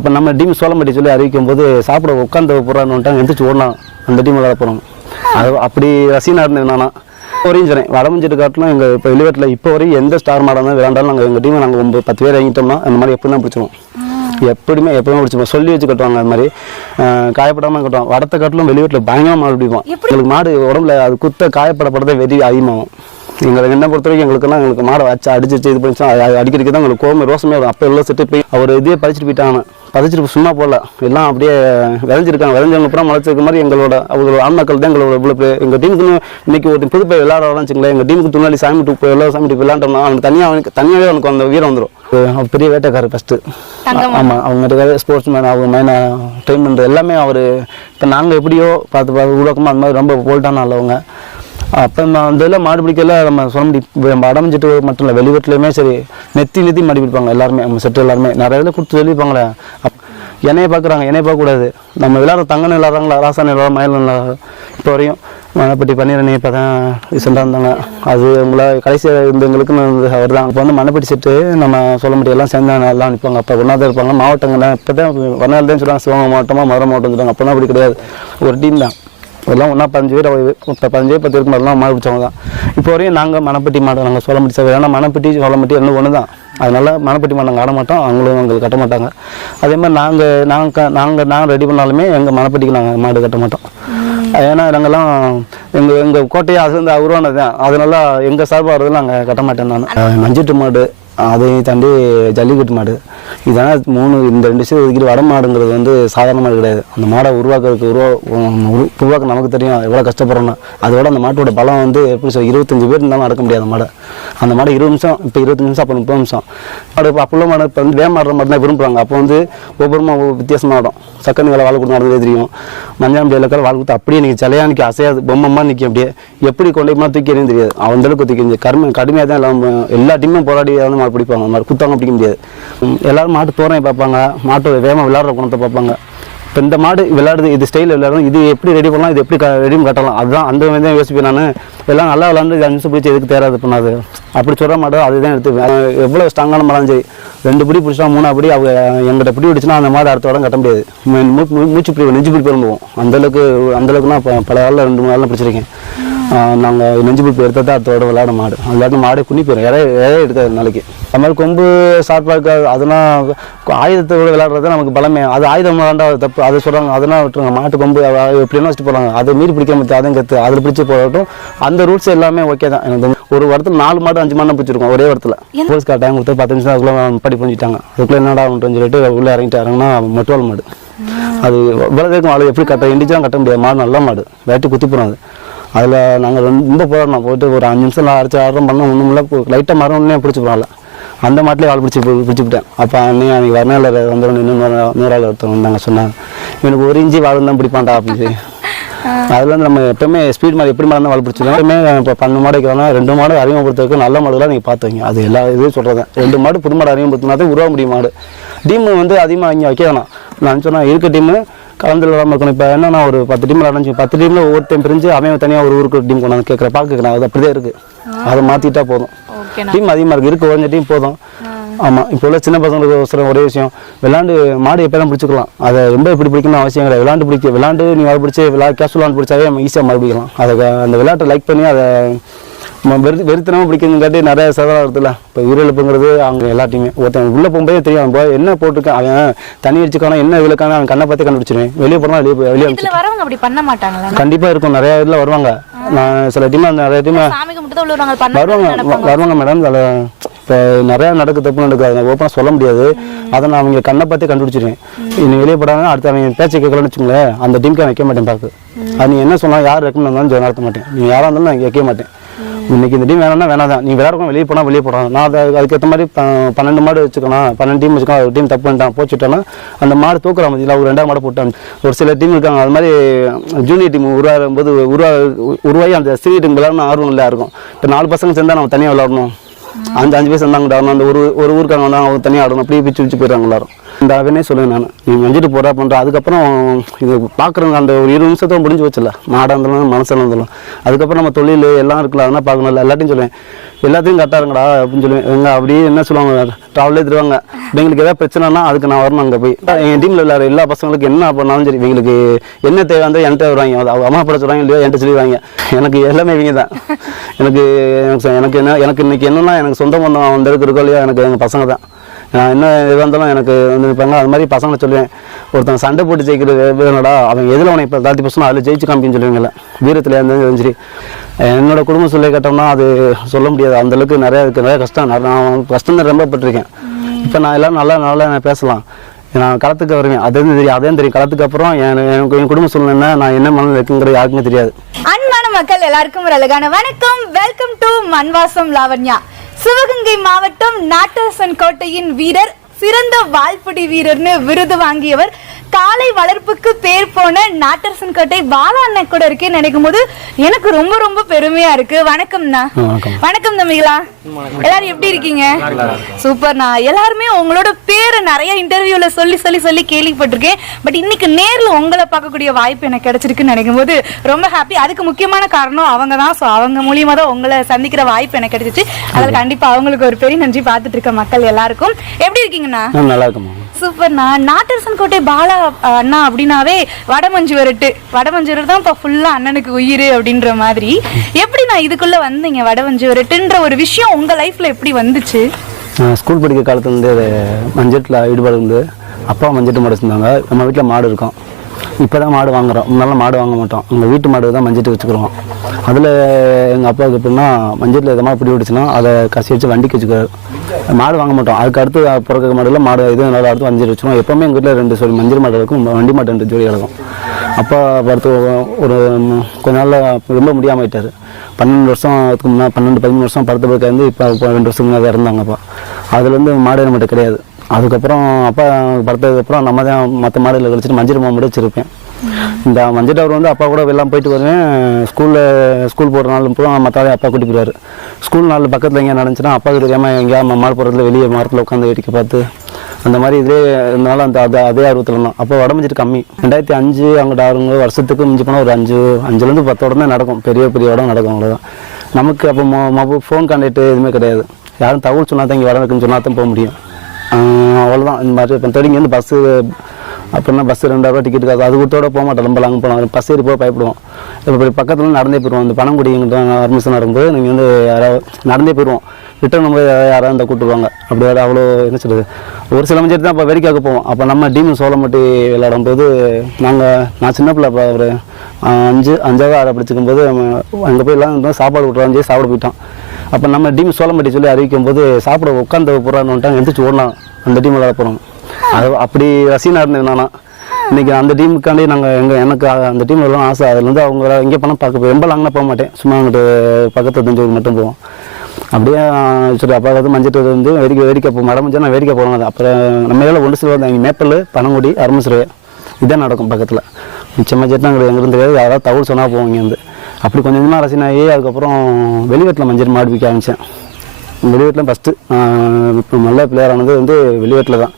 அப்போ நம்ம டீம் சோளம்பட்டி சொல்லி அறிவிக்கும் போது சாப்பிட உட்காந்து போகிறான்னு வந்துட்டாங்க எந்திரிச்சு ஓடலாம் அந்த டீம் விளாட போகிறோம் அது அப்படி ரசீனாக இருந்தது நானா. வரையும் சொன்னேன் வடமஞ்சிட்டு காட்டிலும் எங்கள் இப்போ வெளிவேட்டில் இப்போ வரையும் எந்த ஸ்டார் இருந்தாலும் விளாண்டாலும் நாங்கள் எங்கள் டீமை நாங்கள் ஒம்பது பத்து பேர் இறங்கிட்டோம்னா அந்த மாதிரி எப்படியும் தான் பிடிச்சிருவோம். எப்படியுமே எப்பவுமே பிடிச்சிப்போம் சொல்லி வச்சு கட்டுவாங்க அது மாதிரி. காயப்படாமல் கட்டுவாங்க. வடத்தை காட்டிலும் வெளியூட்டில் பயங்கரமாக மாடு பிடிப்போம் எங்களுக்கு மாடு உடம்புல அது குத்த காயப்படப்படதே வெறி அதிகமாகும். எங்களுக்கு என்ன பொறுத்த வரைக்கும் எங்களுக்குலாம் எங்களுக்கு மாடை வச்சு அடிச்சு வச்சு இது பண்ணி அடிக்கிறதுக்கு தான் எங்களுக்கு கோவமே ரோசமே வரும். அப்போ எல்லாம் செட்டு போய் அவர் இதே பதிச்சுட்டு போயிட்டாங்க. பதிச்சுட்டு சும்மா போடல. எல்லாம் அப்படியே விளைஞ்சிருக்காங்க. விளைஞ்சவங்க அப்புறம் முளைச்சிருக்க மாதிரி எங்களோட அவங்களோட ஆண்மக்கள் தான் எங்களோட இவ்வளோ பேர். எங்கள் டீமுக்கு இன்னைக்கு ஒரு புது போய் விளையாட வச்சுங்களேன் எங்கள் டீமுக்கு முன்னாடி சாமி டூ போய் எல்லாரும் சாமி டூ விளையாண்டோம்னா அவனுக்கு தனியாக அவனுக்கு தனியாகவே அவனுக்கு அந்த வீரம் வந்துடும் பெரிய வேட்டைக்காரர் ஃபஸ்ட்டு ஆமாம் அவங்க ஸ்போர்ட்ஸ் மேன் அவங்க மெயினா ட்ரெயின் பண்ணுறது எல்லாமே அவர். இப்போ நாங்கள் எப்படியோ பார்த்து பார்த்து உருவாக்கமாக அந்த மாதிரி ரொம்ப போல்ட்டான ஆளவங்க அப்போ நம்ம அந்த இதில் மாடு பிடிக்கல நம்ம சொல்ல முடியும். அடமைஞ்சிட்டு மட்டும் இல்லை வெளிவீட்லையுமே சரி நெத்தி நெத்தி மாடி பிடிப்பாங்க எல்லாருமே நம்ம செட்டு எல்லாருமே. நிறைய இதில் கொடுத்து சொல்லியிருப்பாங்களே. அப் என்னைய பார்க்குறாங்க என்னைய பார்க்கக்கூடாது நம்ம விளையாடுற தங்கன்னு இல்லாதாங்களா ராசான விளாட மயில் இப்போ வரையும் மணப்பட்டி பன்னீர் இப்போ தான் ரீசெண்டாக இருந்தாங்க. அது உங்களை கடைசியாக இருந்தவங்களுக்கு அவர் தான் இப்போ வந்து மணப்பட்டி செட்டு நம்ம சொல்ல முடியும் எல்லாம் சேர்ந்து எல்லாம் நிற்பாங்க அப்போ ஒன்றா தான் இருப்பாங்க. மாவட்டங்கள் இப்போ தான் வண்ணால் தான் சொல்லுவாங்க சிவகங்கை மாவட்டமாக மதுரை மாவட்டம் சொல்லுவாங்க அப்போலாம் அப்படி கிடையாது. ஒரு டீம் தான். எல்லாம் ஒன்றா பதினஞ்சு பேர் இப்போ பதினஞ்சு பேர் பத்து பேருக்கு மாதிரிலாம் மாடு பிடிச்சவங்க தான். இப்போ வரையும் நாங்கள் மணப்பட்டி மாடு நாங்கள் சோளம்பட்டி சார் ஏன்னா மணப்பட்டி சோளம்பட்டி ரெண்டும் ஒன்று தான். அதனால மணப்பட்டி மாடு நாங்கள் ஆட மாட்டோம். அவங்களும் எங்களுக்கு கட்ட மாட்டாங்க. அதே மாதிரி நாங்கள் நாங்கள் நாங்கள் நாங்கள் ரெடி பண்ணாலுமே எங்கள் மணப்பட்டிக்கு நாங்கள் மாடு கட்ட மாட்டோம். ஏன்னா நாங்கள்லாம் எங்கள் எங்கள் கோட்டையை அசந்து உருவானது தான். அதனால எங்கள் சார்பாக வரது நாங்கள் கட்ட மாட்டேன் நான். மஞ்சிட்டு மாடு அதையும் தாண்டி ஜல்லிக்கட்டு மாடு இதனால் மூணு இந்த ரெண்டு விஷயம் ஒதுக்கிட்டு வட மாடுங்கிறது வந்து சாதாரணமாக கிடையாது. அந்த மாடை உருவாக்குறதுக்கு உருவா உருவாக்க நமக்கு தெரியும் எவ்வளோ கஷ்டப்படுறோம்னா. அதோட அந்த மாட்டோட பலம் வந்து எப்படி சொல்ல இருபத்தஞ்சு பேர் இருந்தாலும் அடக்க முடியாது அந்த மாடை. அந்த மாடு இருபது நிமிஷம் இப்போ இருபத்தஞ்சு நிமிஷம் அப்போ முப்பது நிமிஷம். மாடு இப்போ அப்போ மாடு இப்போ வந்து வேமாடுற மாடு தான் விரும்புகிறாங்க அப்போ வந்து ஒவ்வொரு மா- ஒவ்வொரு வித்தியாசமாக ஆடும். சக்கரை வேலை வாழ் கொடுத்து நடந்ததே தெரியும். மஞ்சள் முடியல இருக்கிற வாழ் கொடுத்து அப்படியே நிற்க சிலையா நிற்க அசையாது. பொம்மம்மா நிற்கும் அப்படியே. எப்படி கொண்டு போய் தூக்கி தெரியாது. அந்த அளவுக்கு தூக்கி கருமை கடுமையாக தான் எல்லாம் எல்லா டீமும் போராடி மாடு பிடிப்பாங்க. அந்த மாதிரி குத்தாங்க பிடிக்க முடியாது. எல்லா எல்லாரும் மாட்டு தோரணையை பார்ப்பாங்க மாட்டு வேகமாக விளையாடுற குணத்தை பார்ப்பாங்க. இப்போ இந்த மாடு விளையாடுது இது ஸ்டைலில் விளையாடும் இது எப்படி ரெடி பண்ணலாம் இது எப்படி ரெடியும் கட்டலாம்? அதுதான் அந்த மாதிரி தான் யோசிப்பேன் நான். எல்லாம் நல்லா விளாண்டு இது அஞ்சு பிடிச்சி எதுக்கு தேராது பண்ணாது அப்படி சொல்கிற மாடு அதுதான் எடுத்து எவ்வளோ ஸ்ட்ராங்கான மாடம் சரி. ரெண்டு பிடி பிடிச்சா மூணா பிடி அவங்க எங்கிட்ட பிடி பிடிச்சினா அந்த மாடு அடுத்த இடம் கட்ட முடியாது. மூச்சு பிடி நெஞ்சு பிடி பெரும்புவோம் அந்தளவுக்கு அந்தளவுக்குனா இப்போ பல காலில் ரெண்டு மூணு நாளில் பிடிச்சிருக்கேன். நாங்கள் நெஞ்சு பிடிப்பு எடுத்தால் தான் இடம் விளையாட மாடு. விளையாட்டு மாடே குனி போயிடும் இறைய இறைய எடுக்காது நாளைக்கு. அது மாதிரி கொம்பு ஷார்ப்பாக இருக்காது அதெல்லாம் ஆயுதத்தை விட விளையாடுறது நமக்கு பலமே. அது ஆயுதம் விளாண்டா அது தப்பு. அது சொல்கிறாங்க அதெல்லாம் விட்டுருங்க. மாட்டு கொம்பு எப்படின்னு வச்சுட்டு போகிறாங்க அதை மீறி பிடிக்க முடியாது. அதையும் கற்று அதில் பிடிச்சி போகட்டும் அந்த ரூட்ஸ் எல்லாமே ஓகே தான். எனக்கு. ஒரு வாரத்தில் நாலு மாடு அஞ்சு மாடு பிடிச்சிருக்கோம் ஒரே வாரத்தில். போலீஸ்கார் டைம் கொடுத்து பத்து நிமிஷம் அதுக்குள்ளே படி பண்ணிட்டாங்க அதுக்குள்ளே என்னடா ஆகும்னு சொல்லிட்டு உள்ளே இறங்கிட்டு இறங்கினா மொட்டோல் மாடு. அது இவ்வளோ இருக்கும் அது எப்படி கட்ட இண்டிச்சுலாம் கட்ட முடியாது. மாடு நல்ல மாடு. வேட்டி குத்தி போகிறோம் அது. அதில் நாங்கள் ரொம்ப போராடணும் போயிட்டு ஒரு அஞ்சு நிமிஷம் அரைச்சி ஆடுறோம் பண்ணோம் ஒன்றும் இல்லை. லைட்டாக மரம் பிடிச்சி போகல அந்த மாட்டிலே ஆள் பிடிச்சி பிடிச்சிக்கிட்டேன் அப்போ அன்னைக்கு அன்றைக்கி வரநாள் வந்து இன்னும் நூறு நூறு ஆள் ஒருத்தவங்க வந்தாங்க சொன்னாங்க இவனுக்கு ஒரு இஞ்சி வாழ் தான் பிடிப்பான்டா அப்படின்னு. அதில் வந்து நம்ம எப்பவுமே ஸ்பீட் மாடு எப்படி மாடு வாழ் பிடிச்சிருக்கோம் எப்பவுமே இப்போ பன்னெண்டு மாடு வைக்கிறோம்னா ரெண்டு மாடு அறிமுகப்படுத்துறதுக்கு நல்ல மாடுலாம் நீங்கள் பார்த்து வைங்க. அது எல்லா இதுவும் சொல்கிறேன் ரெண்டு மாடு புது மாடு அறிமுகப்படுத்தினா தான் உருவ முடியும் மாடு. டீம் வந்து அதிகமாக இங்கே வைக்க வேணாம். நான் சொன்னேன் இருக்க டீமு. கலந்து விளாடாம இருக்கணும். இப்போ என்னன்னா ஒரு பத்து டீம் விளாடுச்சு பத்து டீமில் ஒவ்வொருத்தையும் பிரிஞ்சு அவன் தனியாக ஒரு ஊருக்கு டீம் கொண்டாந்து கேட்குற பார்க்க அது அப்படிதான் இருக்குது அதை மாற்றிட்டா போதும். டீம் அதிகமாக இருக்குது இருக்க. கொஞ்சம் டீம் போதும். ஆமாம் இப்போ உள்ள சின்ன பசங்களுக்கு அவசரம் ஒரே விஷயம். விளாண்டு மாடு எப்போலாம் பிடிச்சிக்கலாம். அதை ரொம்ப எப்படி பிடிக்கணும்னு அவசியம் கிடையாது. விளாண்டு பிடிக்க விளாண்டு நீ அதை பிடிச்சி விளா கேஷ் விளாண்டு பிடிச்சாவே நம்ம ஈஸியாக மாடு பிடிக்கலாம் அதை அந்த விளையாட்டை லைக் பண்ணி அதை வெறு வெறுத்தனமாக பிடிக்கணுங்காட்டி நிறைய சதவீதம் வருதுல்ல. இப்போ உயிரிழப்புங்கிறது அவங்க எல்லாத்தையுமே. ஒருத்தன் உள்ளே போகும்போதே தெரியும் அவன் போய் என்ன போட்டிருக்கான்? அவன் தண்ணி அடிச்சுக்கானா என்ன விளக்கான அவன் கண்ணை பார்த்து கண்டுபிடிச்சிருவேன். வெளியே போனால் வெளியே போய் வெளியே வரவங்க அப்படி பண்ண மாட்டாங்களா? கண்டிப்பாக இருக்கும். நிறைய இதில் வருவாங்க. நான் சில டீம் நிறைய டீம் வருவாங்க வருவாங்க மேடம் அதில் இப்போ நிறையா நடக்கு தப்பு நடக்குது. அதை ஓப்பனாக சொல்ல முடியாது. அதை நான் அவங்க கண்ணை பார்த்து கண்டுபிடிச்சிருவேன். இன்னும் வெளியே போடாமல் அடுத்து அவங்க பேச்சை கேட்கலன்னு வச்சுங்களேன் அந்த டீமுக்கு வைக்க மாட்டேன் பார்க்கு அது நீ என்ன சொன்னால் யார் ரெக்கமெண்ட் இருந்தாலும் நடத்த மாட்டேன். நீ யாராக இருந்தாலும் நான் வைக்க மாட்டேன். இன்னைக்கு இந்த டீம் வேணாம்னா வேணாதான் நீ விளையாடுறோம் வெளியே போனால் வெளியே போடாது நான் அதை அதுக்கேற்ற மாதிரி பன்னெண்டு மாடு வச்சுக்கணும். பன்னெண்டு டீம் வச்சுக்கணும். ஒரு டீம் தப்பு பண்ணிட்டான் போச்சுட்டோன்னா அந்த மாடு தூக்குறான் மதியில் ஒரு ரெண்டாவது மாடு போட்டான். ஒரு சில டீம் இருக்காங்க அது மாதிரி ஜூனியர் டீம் உருவாகும் போது உருவா உருவாகி அந்த சீனியர் டீம் விளையாடணும் ஆர்வம் இல்லை இருக்கும் இப்போ நாலு பசங்க சேர்ந்தா நம்ம தனியாக விளையாடணும். அஞ்சு அஞ்சு பேர் சேர்ந்தாங்க விளையாடணும் அந்த ஒரு ஒரு ஊருக்காங்க வந்தாங்க அவங்க தனியாக ஆடணும். அப்படியே பிச்சு பிச்சு போயிடுறாங்க எல்லாரும். இந்த அவனே சொல்லுவேன் நான். நீ மஞ்சிட்டு போறா பண்ணுற அதுக்கப்புறம் இது பார்க்குறவங்க அந்த ஒரு இருபது நிமிஷத்தோட முடிஞ்சு வச்சுல மாடாக இருந்தாலும் மனசில் இருந்தாலும். அதுக்கப்புறம் நம்ம தொழில் எல்லாம் இருக்கலாம் அதெல்லாம் பார்க்கணும்ல. எல்லாத்தையும் சொல்லுவேன். எல்லாத்தையும் கரெக்டாக இருங்கடா அப்படின்னு சொல்லுவேன். எங்க அப்படியே என்ன சொல்லுவாங்க ட்ராவலே தருவாங்க. எங்களுக்கு ஏதாவது பிரச்சனைனா அதுக்கு நான் வரணும் அங்கே போய். என் டீமில் விளையாடுற எல்லா பசங்களுக்கும் என்ன பண்ணாலும் சரி இவங்களுக்கு என்ன தேவை வந்து என்கிட்ட வருவாங்க. அது அம்மா அப்பா சொல்கிறாங்க இல்லையோ என்கிட்ட சொல்லிடுவாங்க. எனக்கு எல்லாமே இவங்க தான். எனக்கு எனக்கு என்ன எனக்கு இன்னைக்கு என்னன்னா எனக்கு சொந்த பந்தம் வந்து இருக்கோ இல்லையோ எனக்கு எங்கள் பசங்க தான். என்ன எதாக இருந்தாலும் எனக்கு வந்து இருப்பாங்க அது மாதிரி பசங்களை சொல்லுவேன். ஒருத்தன் சண்டை போட்டு ஜெயிக்கிற வீரனடா அவன் எதில் அவனை இப்போ தாழ்த்தி பசங்க அதில் ஜெயிச்சு காமிக்கன்னு சொல்லுவீங்கல்ல. வீரத்தில் இருந்தாலும் சரி என்னோட குடும்ப சூழ்நிலை கேட்டோம்னா அது சொல்ல முடியாது. அந்த அளவுக்கு இருக்குது நிறையா கஷ்டம். நான் கஷ்டம் தான் ரொம்ப பட்டிருக்கேன் இப்போ நான் எல்லாம் நல்லா நல்லா நான் பேசலாம். நான் களத்துக்கு வருவேன். அதுவும் தெரியும் அதே தெரியும். களத்துக்கு அப்புறம் எனக்கு என் குடும்ப சூழ்நிலை நான் என்ன மனதில் இருக்குங்கிறது யாருக்குமே தெரியாது. அன்பான மக்கள் எல்லாருக்கும் ஒரு அழகான வணக்கம். Welcome to Manvasam Lavanya. Sivaganga மாவட்டம் நாட்டரசன் கோட்டையின் வீரர் சிறந்த வால்புடி வீரர்னு விருது வாங்கியவர் காலை வளர்ப்புக்கு பேர் போன நாட்டரசன் கோட்டை பாலா அண்ணன் கூட இருக்கேன்னு நினைக்கும் போது எனக்கு ரொம்ப ரொம்ப பெருமையா இருக்கு. வணக்கம்ண்ணா. வணக்கம். வணக்கம் தம்பிகளா. எல்லாரும் எப்படி இருக்கீங்க? சூப்பர்ண்ணா. எல்லாருமே உங்களோட பேரை நிறைய இன்டர்வியூல சொல்லி சொல்லி சொல்லி கேள்விப்பட்டிருக்கேன். பட் இன்னைக்கு நேர்ல உங்களை பார்க்கக்கூடிய வாய்ப்பு எனக்கு கிடைச்சிருக்குன்னு நினைக்கும் போது ரொம்ப ஹாப்பி அதுக்கு முக்கியமான காரணம் அவங்க தான். ஸோ அவங்க மூலியமா தான் உங்களை சந்திக்கிற வாய்ப்பு எனக்கு கிடைச்சிச்சு. அதில் கண்டிப்பா அவங்களுக்கு ஒரு பெரிய நன்றி பார்த்துட்டு இருக்க மக்கள் எல்லாருக்கும். எப்படி இருக்கீங்கண்ணா? நல்லா இருக்குமா சூப்பர்ண்ணா நாட்டரசன் கோட்டை பாலா அண்ணா அப்படின்னாவே வடமஞ்சு வரட்டு வடமஞ்சு வரட்டு தான் இப்போ ஃபுல்லாக அண்ணனுக்கு உயிர் அப்படின்ற மாதிரி. எப்படி நான் இதுக்குள்ளே வந்தீங்க வடமஞ்சு வரட்டுன்ற ஒரு விஷயம் உங்கள் லைஃப்பில் எப்படி வந்துச்சு? ஸ்கூல் படிக்கிற காலத்துலேருந்து மஞ்சட்டில் ஈடுபாடு இருந்து அப்பா மஞ்சட்டு மாடு வச்சுருந்தாங்க. நம்ம வீட்டில் மாடு இருக்கும். இப்போ தான் மாடு வாங்குகிறோம் முன்னால மாடு வாங்க மாட்டோம். எங்கள் வீட்டு மாடு தான் மஞ்சட்டு வச்சுக்கிறோம் அதில் எங்கள் அப்பாவுக்கு எப்படின்னா மஞ்சட்டில் இதமாக பிடி விடுச்சுன்னா அதை கசி வச்சு வண்டிக்கு வச்சுக்கிறாரு மாடு வாங்க மாட்டோம். அதுக்கு அடுத்து பிறக்க மாடுல மாடு இது நல்லா அடுத்து மஞ்சள் வச்சுருவோம். எப்போவுமே எங்கள் வீட்டில் ரெண்டு சொல்லி மஞ்சள் மாடு இருக்கும் வண்டி மாட்டு ரெண்டு ஜோடி கிடக்கும் அப்பா படுத்து ஒரு கொஞ்ச நாளில் ரொம்ப முடியாமல் ஆயிட்டார் பன்னெண்டு வருஷம் அதுக்கு பன்னெண்டு பதிமூணு வருஷம் படுத்த படுக்க இருந்து இப்போ இப்போ ரெண்டு வருஷத்துக்கு முன்னாடி இறந்தாங்க அப்பா. அதுலேருந்து மாடு மட்டும் கிடையாது. அதுக்கப்புறம் அப்பா படுத்ததுக்கப்புறம் நம்ம தான் மற்ற மாடுகளை கழிச்சிட்டு மஞ்சள் மாம்பு வச்சுருப்பேன். இந்த மஞ்சள் டவர் வந்து அப்பா கூட எல்லாம் போயிட்டு வருவேன். ஸ்கூலில் ஸ்கூல் போகிற நாள் பூரா மற்றாலே அப்பா கூட்டி போயிடுவார். ஸ்கூல் நாள் பக்கத்தில் எங்கேயா நடந்துச்சுன்னா அப்பா தெரியாமல் எங்கேயா மாடு போகிறதுல வெளியே மரத்தில் உட்காந்து வேடிக்கை பார்த்து அந்த மாதிரி இதே இருந்தாலும் அந்த அது அதே ஆர்வத்தில் இருந்தோம். அப்போ உடம்பு கம்மி. ரெண்டாயிரத்தி அஞ்சு அங்கிட்ட ஆறுங்க வருஷத்துக்கு மிஞ்சி போனால் ஒரு அஞ்சு அஞ்சுலேருந்து பத்து உடனே நடக்கும். பெரிய பெரிய இடம் நடக்கும் அவ்வளோதான் நமக்கு அப்போ மொ மொபைல் ஃபோன் கான்டாக்ட் எதுவுமே கிடையாது. யாரும் தகவல் சொன்னா தான் இங்கே வர இருக்குன்னு சொன்னா தான் போக முடியும். அவ்வளோதான் இந்த மாதிரி இப்போ தேடி வந்து பஸ்ஸு அப்படின்னா பஸ் ரெண்டாயிரம் டிக்கெட் காசு. அது கொடுத்தோட போக மாட்டோம். ரொம்ப லாங் போனோம் பஸ் ஏறி போக பயப்படுவோம். இப்போ இப்படி பக்கத்தில் நடந்தே போயிடுவோம். இந்த பணம் எங்கிட்ட அட்மிஷன் வரும்போது நீங்கள் வந்து யாராவது நடந்தே போயிடுவோம். ரிட்டர்ன் நம்ம யாராவது இருந்தால் கூட்டுருவாங்க அப்படி வேறு அவ்வளோ என்ன சொல்கிறது ஒரு சில மஞ்சள் தான் அப்போ வேடிக்கையாக போவோம். அப்போ நம்ம டீம் சோளமட்டி விளையாடும் போது நாங்கள் நான் சின்ன பிள்ளை அப்போ ஒரு அஞ்சு அஞ்சாவது ஆறு படிச்சுக்கும் போது அங்கே போய் எல்லாம் சாப்பாடு விட்றாங்க சொல்லி சாப்பிட போயிட்டோம் அப்போ நம்ம டீம் சோளமட்டி சொல்லி அறிவிக்கும் போது சாப்பிட உட்காந்து போகிறான்னு வந்துட்டாங்க எந்திரிச்சு ஓடலாம் அந்த டீம் விளையாட போகிறோம் அது அப்படி ரசீனாக இருந்தேன் நானும் இன்னைக்கு அந்த டீமுக்காண்டி நாங்கள் எங்கள் எனக்கு அந்த டீம் எல்லாம் ஆசை. அதுலேருந்து அவங்க எங்கே பணம் பார்க்க போய் ரொம்ப லாங்னா போக மாட்டேன். சும்மா அங்கிட்டு பக்கத்தில் தெரிஞ்சவங்க மட்டும் போவோம். அப்படியே சரி அப்பா வந்து மஞ்சள் வந்து வேடிக்கை வேடிக்கை போ மடம் நான் வேடிக்கை போடுவாங்க அப்புறம் நம்ம இதில் ஒன்று சில வந்து மேப்பல் பனங்குடி அரமசுரை இதான் நடக்கும் பக்கத்தில். மிச்சமாக சேர்த்து அங்கே எங்கிருந்து தெரியாது. யாராவது தவறு சொன்னால் போவோம் இங்கேருந்து அப்படி கொஞ்சம் கொஞ்சமாக ரசீனாகி அதுக்கப்புறம் வெளிநாட்டில் மஞ்சள் மாடு விற்க ஆரம்பித்தேன் வெளியூட்டில் ஃபஸ்ட்டு இப்போ நல்ல பிளேயர் ஆனது வந்து வெளியூட்டில் தான்.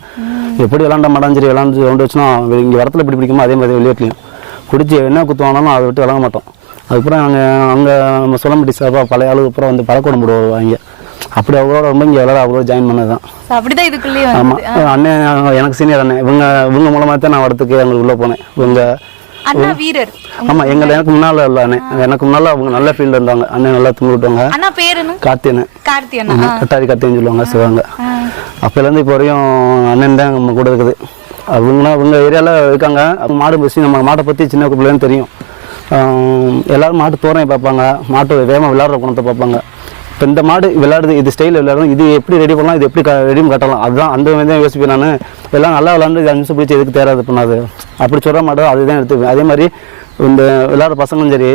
எப்படி விளாண்ட மாட்டான் சரி விளாண்டு ரவுண்டு வச்சுனா இங்கே வரத்தில் எப்படி பிடிக்குமோ அதே மாதிரி வெளியூட்லையும் பிடிச்சி என்ன குத்து வாங்கினாலும் அதை விட்டு விளாட மாட்டோம். அதுக்கப்புறம் அங்கே அங்கே நம்ம சொல்லம்பட்டி சார்பாக பழைய ஆளுக்கு அப்புறம் வந்து பழக்கூடம் போடுவாங்க. அப்படி அவங்களோட ரொம்ப இங்கே விளாட அவங்களோட ஜாயின் பண்ணது தான் So, அப்படிதான் இதுக்குள்ளேயே ஆமாம் அண்ணன் எனக்கு சீனியர் அண்ணன். இவங்க இவங்க மூலமாக தான் நான் வரத்துக்கு அவங்களுக்கு உள்ளே போனேன். இவங்க அண்ணா வீரர். ஆமாம் எங்களை எனக்கு முன்னால் இல்லை எனக்கு முன்னால் அவங்க நல்ல ஃபீல்டு இருந்தாங்க. அண்ணன் நல்லா துணி விட்டுவாங்க அண்ணா பேருன்னு கார்த்தியண்ணன் கார்த்தி அண்ணா கட்டாரி கத்தின்னு சொல்லுவாங்க சிவாங்க அப்போலேருந்து இப்போ வரையும் அண்ணன் தான் நம்ம கூட இருக்குது. அவங்களாம் அவங்க ஏரியாவில் இருக்காங்க. அப்ப மாடு பசி நம்ம மாட்டை பற்றி சின்ன பிள்ளைன்னு தெரியும். ஆம், எல்லாரும் மாட்டு தோரணையை பார்ப்பாங்க. மாட்டு வேகமாக விளையாடுற குணத்தை பார்ப்பாங்க. இப்போ இந்த மாடு விளையாடுது இது ஸ்டைலில் விளையாடும் இது எப்படி ரெடி பண்ணலாம் இது எப்படி ரெடி கட்டலாம்? அதுதான் அந்த மாதிரி தான் யோசிப்பேன் நான். எல்லாம் நல்லா விளாண்டு அஞ்சு பிடிச்சி எதுக்கு தேராது பண்ணாது. அப்படி சொல்கிற மாட்டோம் அதுதான் எடுத்துப்பேன். அதே மாதிரி இந்த விளையாடுற பசங்களும் சரி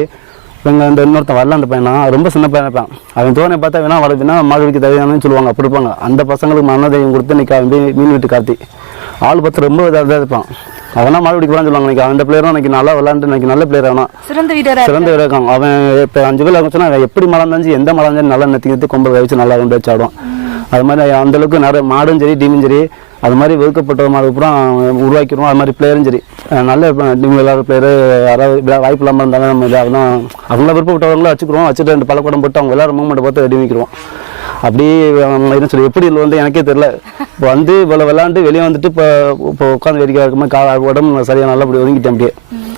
இவங்க இந்த இன்னொருத்தன் வரல அந்த பையனா ரொம்ப சின்ன பையனா இருப்பான். அவன் தோனை பார்த்தா வேணா வளர்ப்பினா மாடு தகுதியானு சொல்லுவாங்க அப்படி இருப்பாங்க. அந்த பசங்களுக்கு மனதையும் கொடுத்து நிற்க மீன் விட்டு கார்த்தி. ஆள் பார்த்து ரொம்ப இதாக தான் இருப்பான். அவனா மாடு பிடிக்க சொல்லுவாங்க இன்னைக்கு. அந்த பிளேயரும் இன்னைக்கு நல்லா விளாண்டு இன்னைக்கு நல்ல பிளேயர் அவனா. சிறந்த வீரரா சிறந்த வீரர் இருக்கான். அவன் இப்போ அஞ்சு பேர் இருந்துச்சுன்னா அவன் எப்படி மலர்ந்தாச்சு எந்த மலர்ந்தாலும் நல்லா நெத்தி நெத்தி கொம்பை வச்சு நல்லா கொண்டு வச்சு ஆடுவான். அது மாதிரி அந்த அளவுக்கு நிறைய மாடும் சரி டீமும் சரி அது மாதிரி ஒதுக்கப்பட்ட மாதிரி அப்புறம் உருவாக்கிடுவோம். அது மாதிரி பிளேயரும் சரி. நல்ல டீம் விளையாடுற பிளேயரு யாராவது வாய்ப்பு இல்லாமல் இருந்தாலும் நம்ம இதாக தான் அவங்கள விருப்பப்பட்டவங்களும் வச்சுக்கிறோம். வச்சுட்டு ரெண்டு பழக்கூடம் போட்டு அவங்க விளையாடுற மூமெண்ட் பார்த்து ரெடி வைக்கிறோம் அப்படி அவங்க என்ன சொல்லி எப்படி இல்லை வந்து எனக்கே தெரில இப்போ வந்து இவ்வளோ விளாண்டு வெளியே வந்துட்டு இப்போ இப்போ உட்காந்து வேடிக்கை இருக்கும்போது கா உடம்பு சரியாக நல்லபடி ஒதுங்கிட்டேன் அப்படியே.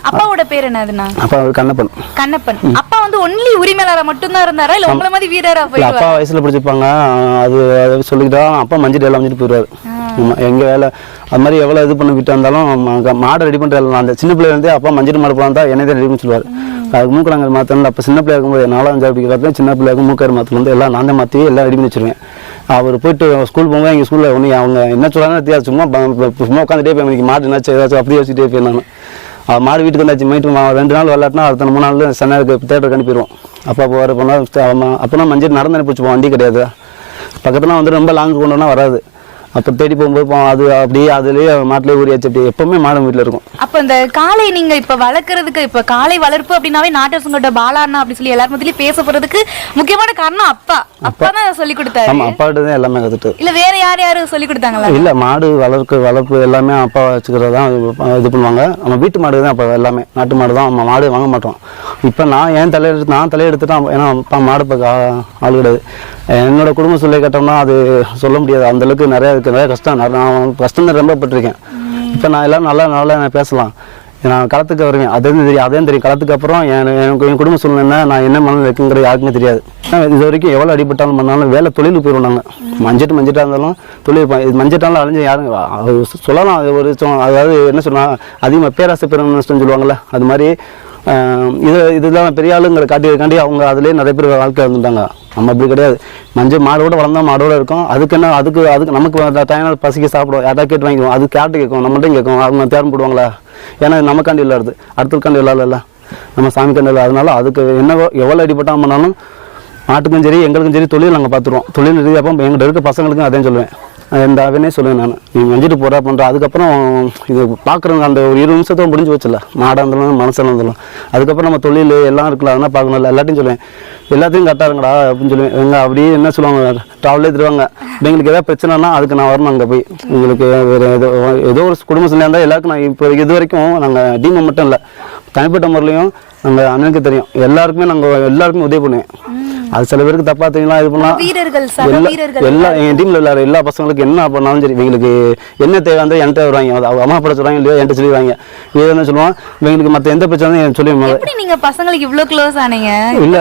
அப்பாவோட பேர் என்னதுண்ணா? அப்போ கண்ணப்பன். கண்ணப்பன். அப்பா வந்து ஒன்லி உரிமையாளரா மட்டும்தான் இருந்தாரா? இல்ல உங்களை மாதிரி வீரரா போயிடுவாரா அப்பா வயசில் பிடிச்சிருப்பாங்க அது அதை சொல்லிக்கிட்டா அப்பா மஞ்சிட்டு எல்லாம் மஞ்சிட்டு போயிடுவார் எங்கள் வேலை அது மாதிரி எவ்வளோ இது பண்ணி விட்டு இருந்தாலும் மாடை ரெடி பண்ணுற அந்த சின்ன பிள்ளைய இருந்தே அப்பா மஞ்சிட்டு மாடு போனா என்னை தான் ரெடி பண்ணி சொல்லுவார். அதுக்கு மூக்கடாங்க மாற்றணும் அப்போ சின்ன பிள்ளையா இருக்கும்போது நாலாவது படிக்கிறப்ப சின்ன பிள்ளையாக்கு மூக்கார் மாற்றல வந்து எல்லாம் நான் தான் மாற்றி எல்லாம் ரெடி பண்ணி வச்சிருவேன். அவர் போயிட்டு ஸ்கூல் போகும்போது எங்கள் ஸ்கூலில் ஒன்று அவங்க என்ன சொல்கிறாங்கன்னு தெரியாது. சும்மா சும்மா உட்காந்துட்டே போய் எனக்கு மாடு என்னாச்சு? ஏதாச்சும் அப்படியே வச்சுட்டே போய் அவள் மாடு வீட்டுக்கு வந்தாச்சு மைட்டு மா- ரெண்டு நாள் விளாட்னா அடுத்த மூணு நாள் சென்னைக்கு தேட்டருக்கு அனுப்பிடுவோம் அப்பா போகிற போனால் அப்போனா மஞ்சள் நடந்து அனுப்பிச்சு வண்டி கிடையாது. பக்கத்துலாம் வந்து ரொம்ப லாங் கொண்டு வராது. அப்போ தேடி போகும்போது அது அப்படியே அதுலேயே மாட்டிலே ஊறியாச்சு அப்படி எப்பவுமே மாடு வீட்டில் இருக்கும். அப்ப இந்த காளை நீங்க இப்ப வளர்க்கறதுக்கு இப்ப காளை வளர்ப்பு அப்படின்னாவே நாட்டரசுங்கிட்ட பாலாண்ணா அப்படி சொல்லி எல்லாரும் மத்தியிலயும் பேசப்படுறதுக்கு முக்கியமான காரணம் அப்பா. அப்பா. தான் சொல்லி கொடுத்தாரு. ஆமாம் அப்பாட்ட தான் எல்லாமே கற்றுட்டு இல்ல வேற யார் யாரும் சொல்லி கொடுத்தாங்களா? இல்லை மாடு வளர்க்க வளர்ப்பு எல்லாமே அப்பா வச்சுக்கிறது தான் இது பண்ணுவாங்க. நம்ம வீட்டு மாடு தான் அப்போ எல்லாமே. நாட்டு மாடு தான் நம்ம மாடு வாங்க மாட்டோம். இப்போ நான் ஏன் தலையெடுத்து நான் தலையெடுத்துட்டேன் ஏன்னா அப்பா மாடு ஆ- ஆள் கிடையாது. என்னோட குடும்ப சொல்லை கேட்டோம்னா அது சொல்ல முடியாது. அந்த அளவுக்கு நிறைய இருக்கு. நிறைய கஷ்டம். நான் கஷ்டம் தான் ரொம்ப பட்டிருக்கேன் இப்போ நான் எல்லாம் நல்லா நல்லா நான் பேசலாம். நான் களத்துக்கு வருவேன். அதுவும் தெரியும். அதையும் தெரியும். களத்துக்கு அப்புறம் என் எனக்கு என் குடும்ப சூழ்நிலை என்ன, நான் என்ன மனதில் இருக்குங்கிறது யாருக்குமே தெரியாது. இது வரைக்கும் எவ்வளோ அடிபட்டாலும் பண்ணாலும் வேலை தொழிலுக்கு நாங்கள் மஞ்சிட்டு மஞ்சிட்டா இருந்தாலும் தொழில் இது மஞ்சிட்டாலும் அழிஞ்சு யாரும் அது சொல்லலாம். அது ஒரு அதாவது என்ன சொன்னா அதிகமாக பேராசை பெரும் நஷ்டம்னு சொல்லுவாங்கல்ல. அது மாதிரி இது இதெல்லாம் பெரிய ஆளுங்களை காட்டியிருக்காண்டி அவங்க அதுலேயே நிறைய பேர் வாழ்க்கை வந்துட்டாங்க நம்ம அப்படி கிடையாது. மஞ்சள் மாடோட வளர்ந்தா மாடோட இருக்கும். அதுக்கு என்ன அதுக்கு அதுக்கு நமக்கு தயனால் பசிக்க சாப்பிடுவோம் யார்ட்டா கேட்டு வாங்கிக்குவோம். அது கேட்டு கேட்கும். நம்மள்ட்டையும் கேட்கும். அவங்க தேர்ந்து போடுவாங்களா? ஏன்னா நமக்காண்டி விளையாடுது அடுத்ததுக்காண்டி விளையாடல நம்ம சாமி கண்டு இல்லை அதனால அதுக்கு என்ன எவ்வளோ அடிபட்டா பண்ணாலும் நாட்டுக்கும் சரி எங்களுக்கும் சரி தொழில் நாங்கள் பார்த்துருவோம் தொழில் ரீதியாக எங்கள்கிட்ட இருக்க பசங்களுக்கும் அதையும் சொல்லுவேன். இந்த அவனே சொல்லுவேன் நான். நீ மஞ்சிட்டு போகிறா பண்ணுற அதுக்கப்புறம் இது பார்க்குறவங்க அந்த ஒரு இருபது நிமிஷத்தை முடிஞ்சு வச்சுல மாடாக இருந்தாலும் மனசில் இருந்தாலும். அதுக்கப்புறம் நம்ம தொழில் எல்லாம் இருக்கலாம் அதெல்லாம் பார்க்கணும்ல எல்லாத்தையும் சொல்லுவேன். எல்லாத்தையும் கரெக்டாக இருங்கடா அப்படின்னு சொல்லுவேன். எங்க அப்படியே என்ன சொல்லுவாங்க ட்ராவலே தருவாங்க எங்களுக்கு ஏதாவது பிரச்சனைனா அதுக்கு நான் வரணும் அங்கே போய். உங்களுக்கு வேறு ஏதோ ஏதோ ஒரு குடும்ப சூழ்நிலை இருந்தால் எல்லாருக்கும் நான் இப்போ இது வரைக்கும் நாங்கள் டீமை மட்டும் இல்லை. தனிப்பட்ட முறையிலையும் நாங்கள் அண்ணனுக்கு தெரியும். எல்லாருக்குமே நாங்கள் எல்லாருக்குமே உதவி பண்ணுவேன். அது சில பேருக்கு தப்பா தெரியலாம் இது பண்ணலாம். வீரர்கள் எல்லா வீரர்கள். எல்லா என் டீம்ல விளையாடுற எல்லா பசங்களுக்கும் என்ன பண்ணாலும் சரி இவங்களுக்கு என்ன தேவை வந்து என்கிட்ட வருவாங்க. அம்மா பட சொல்றாங்க இல்லையோ என்கிட்ட சொல்லிடுவாங்க. இது என்ன சொல்லுவான் இவங்களுக்கு மற்ற எந்த பிரச்சனையும் எனக்கு சொல்லி நீங்க பசங்களுக்கு இவ்வளவு க்ளோஸ் ஆனீங்க? இல்ல.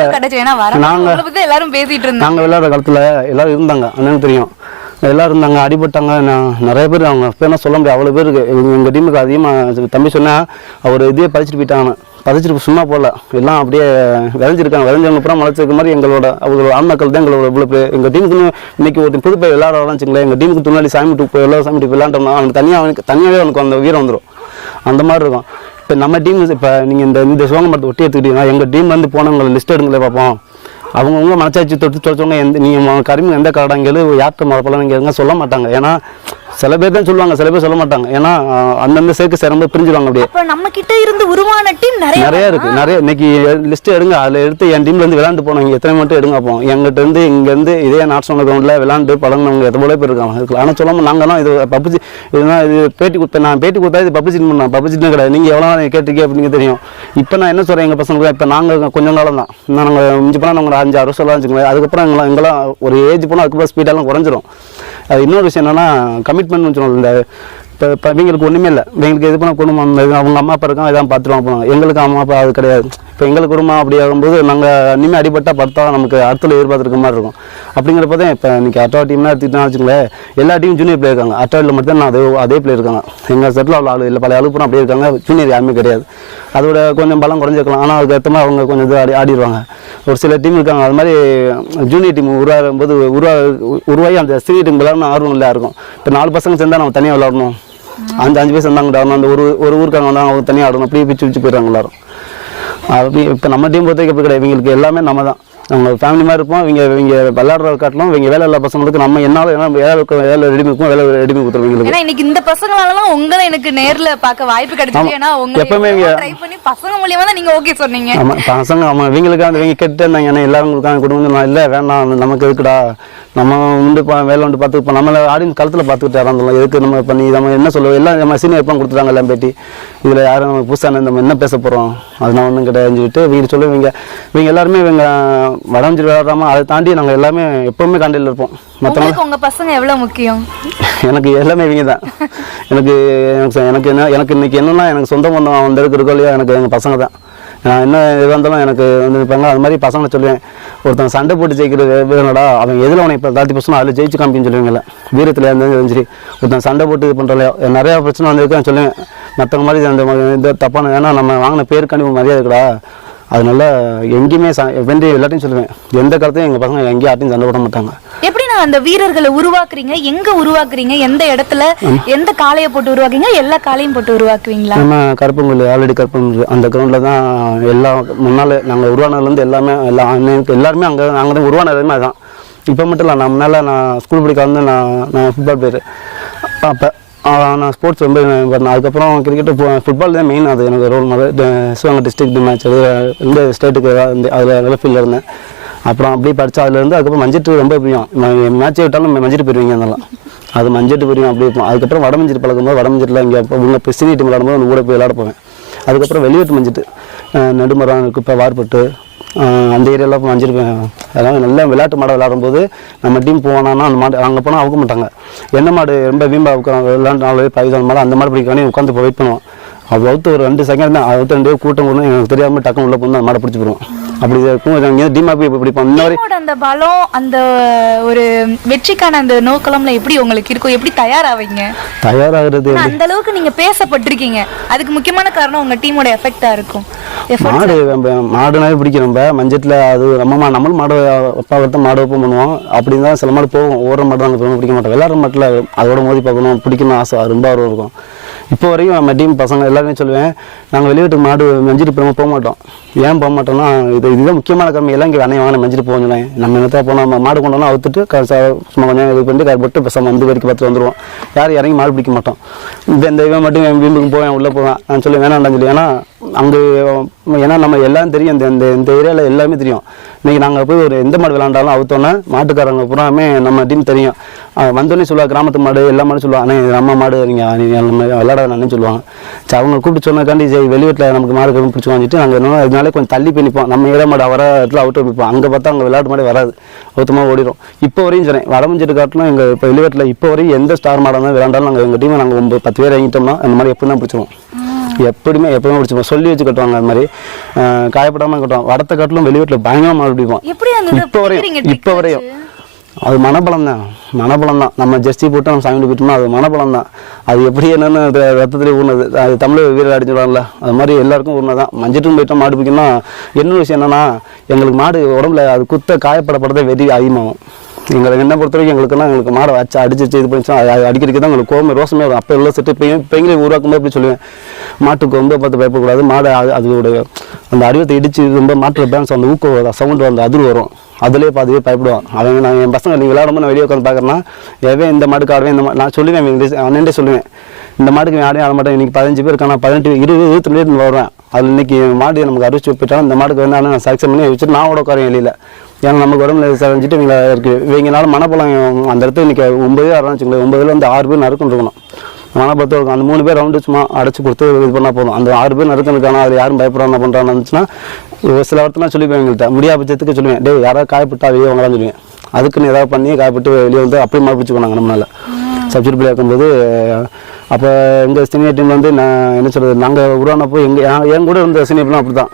நாங்க- எல்லாரும் பேசிட்டு இருந்தோம். நாங்கள் விளையாடுற காலத்தில் எல்லாரும் இருந்தாங்க அண்ணனுக்கு தெரியும். எல்லாரும் இருந்தாங்க அடிபட்டாங்க நான் நிறைய பேர் அவங்க பேர்லாம் சொல்ல முடியாது அவ்வளோ பேருக்கு எங்கள் டீமுக்கு அதிகமாக தம்பி சொன்னால் அவர் இதே பதிச்சிட்டு போயிட்டாங்க பதிச்சிட்டு சும்மா போகல எல்லாம் அப்படியே விளைஞ்சிருக்காங்க விளைஞ்சவங்க அப்புறம் முளைச்சிருக்க மாதிரி எங்களோட அவங்களோட ஆன்மாக்கள் தான் எங்களோட இவ்வளோ பேர் எங்கள் டீமுக்குன்னு இன்னைக்கு ஒரு புது பேர் விளையாட வச்சுங்களேன் எங்கள் டீமுக்கு துணாடி சாமி டூ போய் எல்லாரும் சாமி டூ விளையாண்டோம்னா அவனுக்கு தனியாக அவனுக்கு தனியாகவே அவனுக்கு அந்த வீரம் வந்துடும் அந்த மாதிரி இருக்கும் இப்போ நம்ம டீம் இப்போ நீங்கள் இந்த இந்த சிவங்க மரத்தை ஒட்டி எடுத்துக்கிட்டீங்கன்னா எங்கள் டீம்லேருந்து போனவங்களை லிஸ்ட் எடுங்களே பார்ப்போம் அவங்கவுங்க மனசாட்சி தொட்டு தொலைச்சவங்க எந்த நீங்கள் கருமி எந்த கரடாங்கலு யார்கிட்ட மரப்பெல்லாம் நீங்கள் சொல்ல மாட்டாங்க ஏன்னா சில பேர் தான் சொல்லுவாங்க சில பேர் சொல்ல மாட்டாங்க. ஏன்னா அந்தந்த சேர்க்கு சேரும்போது பிரிஞ்சிருவாங்க அப்படியே. அப்ப நம்ம கிட்ட இருந்து உருவான டீம் நிறைய நிறைய இருக்கு நிறைய. இன்னைக்கு லிஸ்ட் எடுங்க அதுல எடுத்து என் டீம்ல இருந்து விளையாண்டு போனவங்க எத்தனை மட்டும் எடுங்க அப்போ. எங்கிட்ட இருந்து இங்க இருந்து இதே நாட்ஸ் கிரவுண்ட்ல விளையாண்டு பழங்கினவங்க எவ்வளோ பேர் இருக்காங்க. இதுக்கு ஆனா சொல்லாம நாங்கலாம் இது பப்ஜி இதுதான் இது பேட்டி கொடுத்தேன் நான் பேட்டி கொடுத்தா இது பப்ஜி பண்ணேன் பப்ஜின்னு கிடையாது. நீங்க எவ்வளோ நாள் கேட்டிருக்கீங்க அப்படின்னு தெரியும். இப்போ நான் என்ன சொல்றேன் எங்க பசங்களுக்கு இப்போ நாங்க கொஞ்சம் காலம் தான். இன்னும் நாங்க மிஞ்சி போனா நாங்க ஒரு அஞ்சு ஆறு வருஷம் வச்சுக்கோங்களேன் அதுக்கப்புறம் எங்களாம் எங்கெல்லாம் ஒரு ஏஜ் போனால் அதுக்கப்புறம் ஸ்பீடெல்லாம் குறைஞ்சிரும். அது இன்னொரு விஷயம் என்னென்னா கமிட்மெண்ட் சொல்லுவோம் இந்த இப்போ இப்போ இவங்களுக்கு ஒன்றுமே இல்லை. இவங்களுக்கு எது பண்ண குடும்பம் அவங்க அம்மா அப்பா இருக்காங்க இதான் பார்த்துருவாங்க போனாங்க எங்களுக்கு அம்மா அப்பா அது கிடையாது. இப்போ எங்களுக்கு குடும்பம் அப்படி ஆகும்போது நாங்கள் இனிமேல் அடிபட்டால் பார்த்தா நமக்கு அடுத்துல எதிர்பார்த்துருக்க மாதிரி இருக்கும். அப்படிங்கிறப்ப தான் இப்போ இன்றைக்கி அட்டா டீம்னா எடுத்துக்கிட்டா வச்சுங்களேன் எல்லா டீமும் ஜூனியர் பிளேயர் இருக்காங்க. அட்டாவில் மட்டும் நான் அதே அதே பிளேயர் இருக்காங்க. எங்கள் செட்டில் அவ்வளோ ஆளு இல்லை பழைய அழுப்புறம் அப்படியே இருக்காங்க. ஜூனியர் யாருமே கிடையாது. அதோட கொஞ்சம் பலம் குறைஞ்சிருக்கலாம் ஆனால் அதுக்கு ஏற்ற மாதிரி அவங்க கொஞ்சம் இது ஆடி ஆடிடுவாங்க. ஒரு சில டீம் இருக்காங்க. அது மாதிரி ஜூனியர் டீம் உருவாகும் போது உருவா உருவாகி அந்த சீனியர் டீம் விளையாடணும் ஆர்வம் இல்லை இருக்கும் இப்போ நாலு பசங்க சேர்ந்தா நம்ம தனியாக விளாடணும் அஞ்சு அஞ்சு பேர் ஆடணும் அந்த ஒரு ஒரு ஊருக்காங்க வந்தாங்க அவங்க தனியாக ஆடணும் அப்படியே பிச்சு பிச்சு போயிடுறாங்க எல்லாரும். அப்படி இப்போ நம்ம டீம் பொறுத்த வரைக்கும் கிடையாது. இவங்களுக்கு எல்லாமே நம்ம தான். அவங்க ஃபேமிலி மாதிரி இருப்போம் இவங்க இவங்க விளையாடுற காட்டிலும் இவங்க வேலை இல்லா பசங்களுக்கு நம்ம என்னாலும் என்ன வேலை இருக்க வேலை ரெடி இருக்கும் வேலை ரெடி கொடுத்துருவோம் இவங்களுக்கு. ஏன்னா இன்னைக்கு இந்த பசங்களாலலாம் உங்களை எனக்கு நேர்ல பார்க்க வாய்ப்பு கிடைச்சது ஆமா. ஏன்னா உங்களை எப்பவுமே இங்க- ட்ரை பண்ணி பசங்க மூலியமா தான் நீங்க ஓகே சொன்னீங்க. ஆமாம் பசங்க ஆமாம் இவங்களுக்கு அந்த இவங்க கெட்டு இருந்தாங்க ஏன்னா எல்லாரும் கொடுக்காங்க குடும்பம் நான் இல்லை வேணாம் நமக்கு இருக்குடா நம்ம உண்டு பா- வேலை உண்டு பார்த்து இப்போ நம்மளை ஆடியன்ஸ் களத்தில் பார்த்துக்கிட்டு இறந்துடலாம் எதுக்கு நம்ம பண்ணி நம்ம என்ன சொல்லுவோம் எல்லாம் நம்ம சீனியர் எப்போ கொடுத்துட்டாங்க எல்லாம் பேட்டி. இதில் யாரும் நம்ம புதுசாக நம்ம என்ன பேச போகிறோம் அது நான் ஒன்றும் கிடையாதுன்னு சொல்லிட்டு இவங்க சொல்லி இவங்க இவங்க எல்லாருமே இவங்க வடஞ்சி விளையாடாமல் அதை தாண்டி நாங்கள் எல்லாமே எப்போவுமே காண்டியில் இருப்போம். மற்றவங்க உங்களுக்கு உங்க பசங்க எவ்வளவு முக்கியம்? எனக்கு எல்லாமே இவங்க தான். எனக்கு எனக்கு என்ன எனக்கு இன்னைக்கு என்னன்னா எனக்கு சொந்த பந்தம் அந்த இடத்துக்கு இருக்கோ இல்லையா எனக்கு எங்கள் பசங்க தான். என்ன எதாக இருந்தாலும் எனக்கு வந்து இருப்பாங்க அது மாதிரி பசங்களை சொல்லுவேன். ஒருத்தன் சண்டை போட்டு ஜெயிக்கிறது வீரனடா அவன் எதில் அவனை இப்போ தாத்தி பசங்களும் அதில் ஜெயிச்சு காமிக்கன்னு சொல்லுவீங்கல்ல. வீரத்தில் இருந்தாலும் சரி ஒருத்தன் சண்டை போட்டு இது பண்ணுறலையோ நிறையா பிரச்சனை வந்திருக்கு நான் சொல்லுவேன். மற்றவங்க மாதிரி அந்த ம- இந்த தப்பான ஏன்னா நம்ம வாங்கின பேருக்காண்டி ஒரு மரியாதை இருக்கடா அதனால எங்கேயுமே வென்றி எல்லாத்தையும் சொல்லுவேன். எந்த காலத்தையும் எங்கள் பசங்க எங்கேயும் யார்ட்டையும் சண்டை போட மாட்டாங்க. எப்படி நான் அந்த வீரர்களை உருவாக்குறீங்க? எங்க உருவாக்குறீங்க? எந்த இடத்துல? எந்த காளையை போட்டு உருவாக்குறீங்க? எல்லா காளையும் போட்டு உருவாக்குவீங்களா? நம்ம கருப்பங்குழி ஆல்ரெடி கருப்பங்குழி அந்த கிரவுண்டில் தான் எல்லாம் முன்னால் நாங்கள் உருவானதுலேருந்து எல்லாமே எல்லாம் அண்ணனுக்கு எல்லாருமே அங்கே நாங்கள் தான் உருவானதுமே அதுதான் இப்போ மட்டும் இல்லை நான் முன்னால் நான் ஸ்கூல் படிக்க வந்து நான் நான் ஃபுட்பால் பிளேயர் அப்போ நான் ஸ்போர்ட்ஸ் ரொம்ப பண்ணேன் அதுக்கப்புறம் கிரிக்கெட்டு ஃபுட்பால் தான் மெயின் அது எனக்கு role model Sivaganga district match அது இந்த ஸ்டேட்டுக்கு அதில் நல்ல ஃபீல்டில் இருந்தேன். அப்புறம் அப்படியே படித்தா அதுலேருந்து அதுக்கப்புறம் மஞ்சிட்டு ரொம்ப பிரியும் மேட்ச் விட்டாலும் மஞ்சிட்டு போயிருவீங்க அதெல்லாம். அது மஞ்சிட்டு பிரியும் அப்படியே அதுக்கப்புறம் வடமஞ்சிட்டு பழகும்போது வடமஞ்சிட்டில் இங்கே உள்ள இப்போ டீம் விளாடும்போது அந்த போய் விளாட போவேன். அதுக்கப்புறம் வெளியூட்டு மஞ்சிட்டு அஹ் நெடுமரம் குப்பை வார்பட்டு அந்த ஏரியாவில் மஞ்சிருப்பேன். அதெல்லாம் நல்லா விளையாட்டு மாடு விளையாடும்போது நம்ம டீம் போனான்னா அந்த மாடு அங்கே போனால் அவுக்க மாட்டாங்க. என்ன மாடு ரொம்ப வீம்பா அவுக்கிறோம் விளையாண்டு நாலு பதிவு மாடு அந்த மாடு பிடிக்க உட்காந்து இப்போ வெயிட் பண்ணுவோம் அது அவுத்து ஒரு ரெண்டு செகண்ட் தான். அவுத்து ரெண்டு கூட்டம் கூட எனக்கு தெரியாமல் டக்குன்னு உள்ள அந்த மாடை பிடிச்சி போடுவோம் அப்படி இருக்கும். டீமா போய் இப்படி டீமோட அந்த பலம் அந்த ஒரு வெற்றிக்கான அந்த நோக்கலம்ல எப்படி உங்களுக்கு இருக்கும்? எப்படி தயாராவீங்க? தயாராகிறது அந்த அளவுக்கு நீங்க பேசப்பட்டிருக்கீங்க. அதுக்கு முக்கியமான காரணம் உங்க டீமோட எஃபெக்டா இருக்கும். மாடு மாடுனாவே பிடிக்கும் நம்ம. மஞ்சட்டில் அது நம்ம மா- நம்மளும் மாடு அப்பா ஒருத்தன் மாடு வைப்போம் பண்ணுவோம். அப்படி தான் சில மாடு போகும் ஓடுற மாடு தான் பிடிக்க மாட்டோம் விளையாடுற மாட்டில் அதோட மோதி பார்க்கணும். பிடிக்கணும் ஆசை ரொம்ப ஆர்வம் இருக்கும். இப்போ வரைக்கும் நம்ம டீம் பசங்க எல்லாருமே சொல்லுவேன் நாங்கள் வெளியூட்டுக்கு மாடு மஞ்சிட்டு போகாமல் போக மாட்டோம். ஏன் போக மாட்டோம்னா இது இதுதான் முக்கியமான காரணம் எல்லாம் இங்கே அண்ணன் வாங்க மஞ்சிட்டு போக சொன்னேன். நம்ம என்னத்தான் போனால் நம்ம மாடு கொண்டு வந்து அவுத்துட்டு க- சும்மா கொஞ்சம் இது பண்ணிட்டு கருப்பட்டு போட்டு வந்து வரைக்கும் பார்த்து வந்துடுவோம் யாரும் இறங்கி மாடு பிடிக்க மாட்டோம். இந்த இந்த இவன் மட்டும் என் வீம்புக்கு போவேன் உள்ளே போவேன். நான் சொல்லி வேணாம்டான்னு சொல்லி. ஏன்னா அங்கே ஏன்னா நம்ம எல்லாம் தெரியும் இந்த இந்த இந்த ஏரியாவில் எல்லாமே தெரியும். இன்றைக்கி நாங்கள் போய் ஒரு எந்த மாடு விளாண்டாலும் அவுத்தோன்னே மாட்டுக்காரங்க பூராமே நம்ம டீம் தெரியும். வந்தோடனே சொல்லுவாள் கிராமத்து மாடு எல்லா மாடும் சொல்லுவாங்க ஆனால் நம்ம மாடு நீங்கள் நம்ம விளையாடாதானே சொல்லுவாங்க. சரி அவங்க கூப்பிட்டு சொன்னக்காண்டி சரி வெளியூட்டில் நமக்கு மாடு கம்மி பிடிச்சி வாங்கிட்டு நாங்கள் என்ன அதனால கொஞ்சம் தள்ளி பண்ணிப்போம் நம்ம ஏரியா மாடு வர இடத்துல அவுட்டு நிற்போம் அங்கே பார்த்தா அங்கே விளையாட்டு மாடு வராது. அவுத்தமாக ஓடிடும் இப்போ வரையும் சரி வடமஞ்சிட்டு காட்டிலும் எங்கள் இப்போ வெளியூட்டில் இப்போ வரையும் எந்த ஸ்டார் மாடாக இருந்தாலும் விளாண்டாலும் நாங்கள் எங்கள் டீமை நாங்கள் ஒம்பது பத்து பேர் இறங்கிட்டோம்னா அந்த மாதிரி எப்படி தான் பிடிச்சிருவோம் எப்படியுமே எப்பவுமே பிடிச்சிப்போம் சொல்லி வச்சு கட்டுவாங்க அது மாதிரி. காயப்படாமல் கட்டுவாங்க. வடத்தை காட்டிலும் வெளியூட்டில் பயங்கரமாக மாடு பிடிப்போம் இப்போ வரையும் இப்போ வரையும். அது மனபலம் தான். மனபலம் தான். நம்ம ஜெஸ்டி போட்டு நம்ம சாமி போயிட்டோம்னா அது மனபலம் தான். அது எப்படி என்னன்னு ரத்தத்திலே ஊர்னது அது தமிழ் வீரர் அடிஞ்சிடுவாங்கல்ல அது மாதிரி எல்லாருக்கும் ஊர்னது தான். மஞ்சிட்டும் போயிட்டோம் மாடு பிடிக்கணும்னா இன்னொரு விஷயம் என்னன்னா எங்களுக்கு மாடு உடம்புல அது குத்த காயப்படப்படதே வெறி அதிகமாகும். எங்களுக்கு என்ன பொறுத்த வரைக்கும் எங்களுக்குன்னா எங்களுக்கு மாடை வச்சு அடிச்சு இது பண்ணிச்சுன்னா அது அடிக்கடிக்கு தான் எங்களுக்கு கோவமே ரோசமே வரும். அப்போ உள்ள செட்டு இப்போ பெண்களை உருவாக்கும் போது எப்படி சொல்லுவேன். மாட்டுக்கு ரொம்ப பார்த்து பயப்படக்கூடாது. மாடை அது அதோட அந்த அறிவத்தை இடிச்சு ரொம்ப மாட்டுற பேன்ஸ் அந்த ஊக்கம் சவுண்டு அந்த அதிர் வரும். அதுலேயே பாதியே பயப்படுவான். அவங்க நான் என் பசங்க நீங்கள் விளையாடும்போது நான் வெளியே உட்காந்து பார்க்குறேன்னா எவன் இந்த மாட்டுக்கு ஆடுவேன் இந்த மா நான் சொல்லுவேன் அண்ணன்டே சொல்லுவேன். இந்த மாட்டுக்கு ஆடவே ஆட மாட்டேன் இன்றைக்கி பதினஞ்சு பேர் இருக்கானா? பதினெட்டு இருபது இருபத்தி ரெண்டு வருவேன் அதில் இன்னைக்கு மாடு நமக்கு அறிவிச்சு போயிட்டாலும் இந்த மாட்டுக்கு வந்து ஆனால் நான் செலக்ஷன் பண்ணி வச்சுட்டு நான் கூட உட்காரேன் வெளியில். ஏன்னா நமக்கு உடம்புல செஞ்சுட்டு இவங்க இருக்கு. இவங்கனால மனப்பழம் அந்த இடத்துல இன்றைக்கி ஒன்பது பேர் ஆடுறான்னு வந்து ஆறு பேர் நறுக்கம் இருக்கணும். மனப்பழத்தை இருக்கும் அந்த மூணு பேர் ரவுண்டு சும்மா அடைச்சி கொடுத்து இது பண்ணால் போதும். அந்த ஆறு பேர் நறுக்கணுக்கான அது யாரும் பயப்படுறாங்க பண்ணுறான்னு இருந்துச்சுன்னா ஒரு சில வார்த்தை சொல்லிப்பேன் எங்கள்கிட்ட முடியாத பட்சத்துக்கு சொல்லுவேன். டே யாராவது காயப்பட்டா வெளியே வாங்கலாம் சொல்லுவேன். அதுக்குன்னு ஏதாவது பண்ணி காயப்பட்டு வெளியே வந்து அப்படியே மாதிரி போனாங்க நம்மளால் சப்ஜெக்ட் பிள்ளை இருக்கும்போது அப்போ எங்கள் சீனியர் டீம் வந்து நான் என்ன சொல்கிறது நாங்கள் உருவானப்போ எங்கள் என் கூட இருந்த சீனியர் அப்படி தான்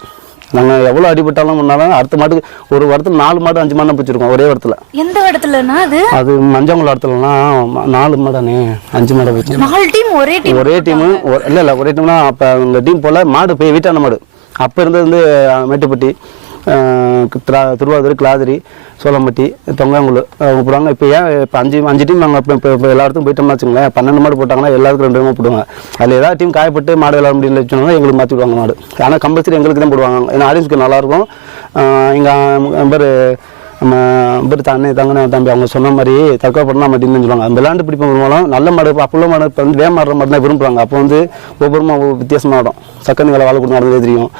நாங்கள் எவ்வளோ அடிபட்டாலும் பண்ணாலும் அடுத்த மாட்டுக்கு ஒரு வருடத்துல நாலு மாடு அஞ்சு மாடு பிடிச்சிருக்கோம் ஒரே இடத்துல எந்த இடத்துலனா அது? அது மஞ்சங்குளம் இடத்துலலாம் நாலு மாடானே அஞ்சு மாடை வச்சு நாலு டீம் ஒரே டீம் ஒரே டீமு இல்லை இல்லை ஒரே டீம்னா அப்போ அந்த டீம் போல் மாடு போய் வீட்டான மாடு. அப்போ இருந்தது வந்து மேட்டுப்பட்டி. திருவாரூர் திரா- கிளாதிரி சோளம்பட்டி தொங்காங்குழு அவங்க போடுவாங்க. இப்போ ஏன் இப்போ அஞ்சு அஞ்சு டீம் நாங்கள் இப்போ இப்போ எல்லா இடத்துக்கும் போயிட்டோம்னா வச்சுங்களேன் பன்னெண்டு மாடு போட்டாங்கன்னா எல்லாருக்கும் ரெண்டு டீமாக போடுவாங்க. அதில் ஏதாவது டீம் காயப்பட்டு மாடு விளாட முடியல வச்சுக்கோங்க எங்களுக்கு மாற்றி விடுவாங்க மாடு. ஆனால் கம்பல்சரி எங்களுக்கு தான் போடுவாங்க. ஏன்னா ஆடியன்ஸுக்கு நல்லாயிருக்கும் எங்கள் நம்பர் நம்ம பேர் தண்ணி தங்கன தம்பி அவங்க சொன்ன மாதிரி தற்கொலை பண்ணா மாட்டேன்னு சொல்லுவாங்க. அந்த விளாண்டு பிடிப்போம் மூலம் நல்ல மாடு அப்போ மாடு இப்போ வந்து வேமாடுற மாடு தான் விரும்புகிறாங்க அப்போ வந்து ஒவ்வொருமா ஒவ்வொரு வித்தியாசமாக ஆடும். சக்கரங்களை வாழ் கொடுத்து நடந்ததே தெரியும்.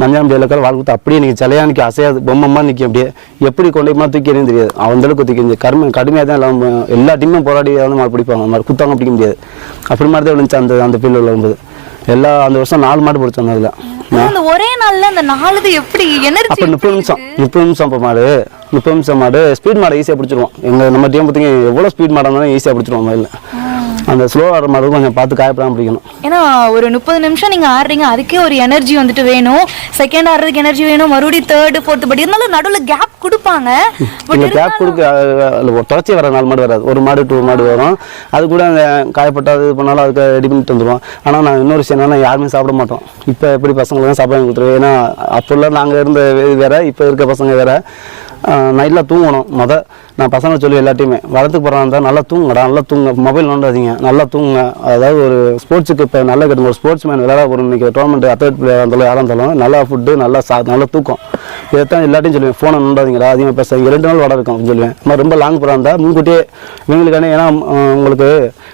மஞ்சள் இலக்கால் வாழ் கொடுத்து அப்படியே நிற்கும் சிலையா நிற்கும் அசையாது. பொம்மைமா நிற்கும் அப்படியே. எப்படி கொண்டு போய் தூக்கி எறியும் தெரியாது. அந்த அளவுக்கு தூக்கி எறிஞ்சு. கருமை கடுமையாக தான் எல்லாம் எல்லா டீமும் போராடி வந்து மாடு பிடிப்பாங்க. அந்த மாதிரி குத்தாங்க பிடிக்க முடியாது. அப்படி மாதிரி தான் விழுந்துச்சு அந்த அந்த ஃபீல்டில் வரும்போது எல்லா அந்த வருஷம் நாலு மாடு பிடிச்சோம் அதில். அந்த ஒரே நாள்ல அந்த நாலுது எப்படி எனர்ஜி அப்போ முப்பது நிமிஷம் முப்பது நிமிஷம் இப்போ மாடு முப்பது நிமிஷம் மாடு ஸ்பீட் மாடை ஈஸியாக பிடிச்சிருவோம் எங்கள் நம்ம டீம் பார்த்தீங்க எவ்வளோ ஸ்பீட் மாடாக இருந்தாலும் ஈஸியாக பிடிச்சிருவோம் மயிலில். அந்த ஸ்லோ ஆடுற மாடு கொஞ்சம் பார்த்து காயப்படாமல் பிடிக்கணும். ஏன்னா ஒரு முப்பது நிமிஷம் நீங்க ஆடுறீங்க. அதுக்கே ஒரு எனர்ஜி வந்துட்டு வேணும். செகண்ட் ஆடுறதுக்கு எனர்ஜி வேணும். மறுபடியும் தேர்டு ஃபோர்த்து பட் இருந்தாலும் நடுவுல கேப் கொடுப்பாங்க. இந்த கேப் கொடுக்க தொடர்ச்சி வர நாலு மாடு வராது. ஒரு மாடு டூ மாடு வரும். அது கூட அந்த காயப்பட்டா இது பண்ணாலும் அதுக்கு ரெடி பண்ணிட்டு வந்துடுவோம் ஆனால் நான் இன்னொரு விஷயம் என்னன்னா யாருமே சாப்பிட மாட்டோம். இப்போ எப்படி பசங்களுக்கு சாப்பிட கொடுத்துருவேன். ஏன்னா அப்போல்லாம் நாங்கள் இருந்த வேற இப்போ இருக்க பசங்க வேற. நைட்டில் தூங்கணும். முத நான் பசங்க சொல்லி எல்லாத்தையுமே. வளர்த்துக்கு போகிறாங்க இருந்தால் நல்லா தூங்குங்கடா நல்லா தூங்க மொபைல் நோண்டாதீங்க. நல்லா தூங்குங்க. அதாவது ஒரு ஸ்போர்ட்ஸுக்கு இப்போ நல்ல கட்டு ஒரு ஸ்போர்ட்ஸ் மேன் விளையாட ஒரு இன்னைக்கு டோர்னமெண்ட் அத்லெட் பிளேயராக இருந்தாலும் யாராக இருந்தாலும் நல்லா ஃபுட்டு நல்லா சா நல்லா தூக்கம். இதைத்தான் எல்லாத்தையும் சொல்லுவேன். ஃபோனை நோண்டாதீங்களா? அதிகமாக பேசாதீங்க. ரெண்டு நாள் வாடகை இருக்கும் அப்படின்னு சொல்லுவேன். இந்த ரொம்ப லாங் போகிறா இருந்தால் முன்கூட்டியே இவங்களுக்கான ஏன்னா உங்களுக்கு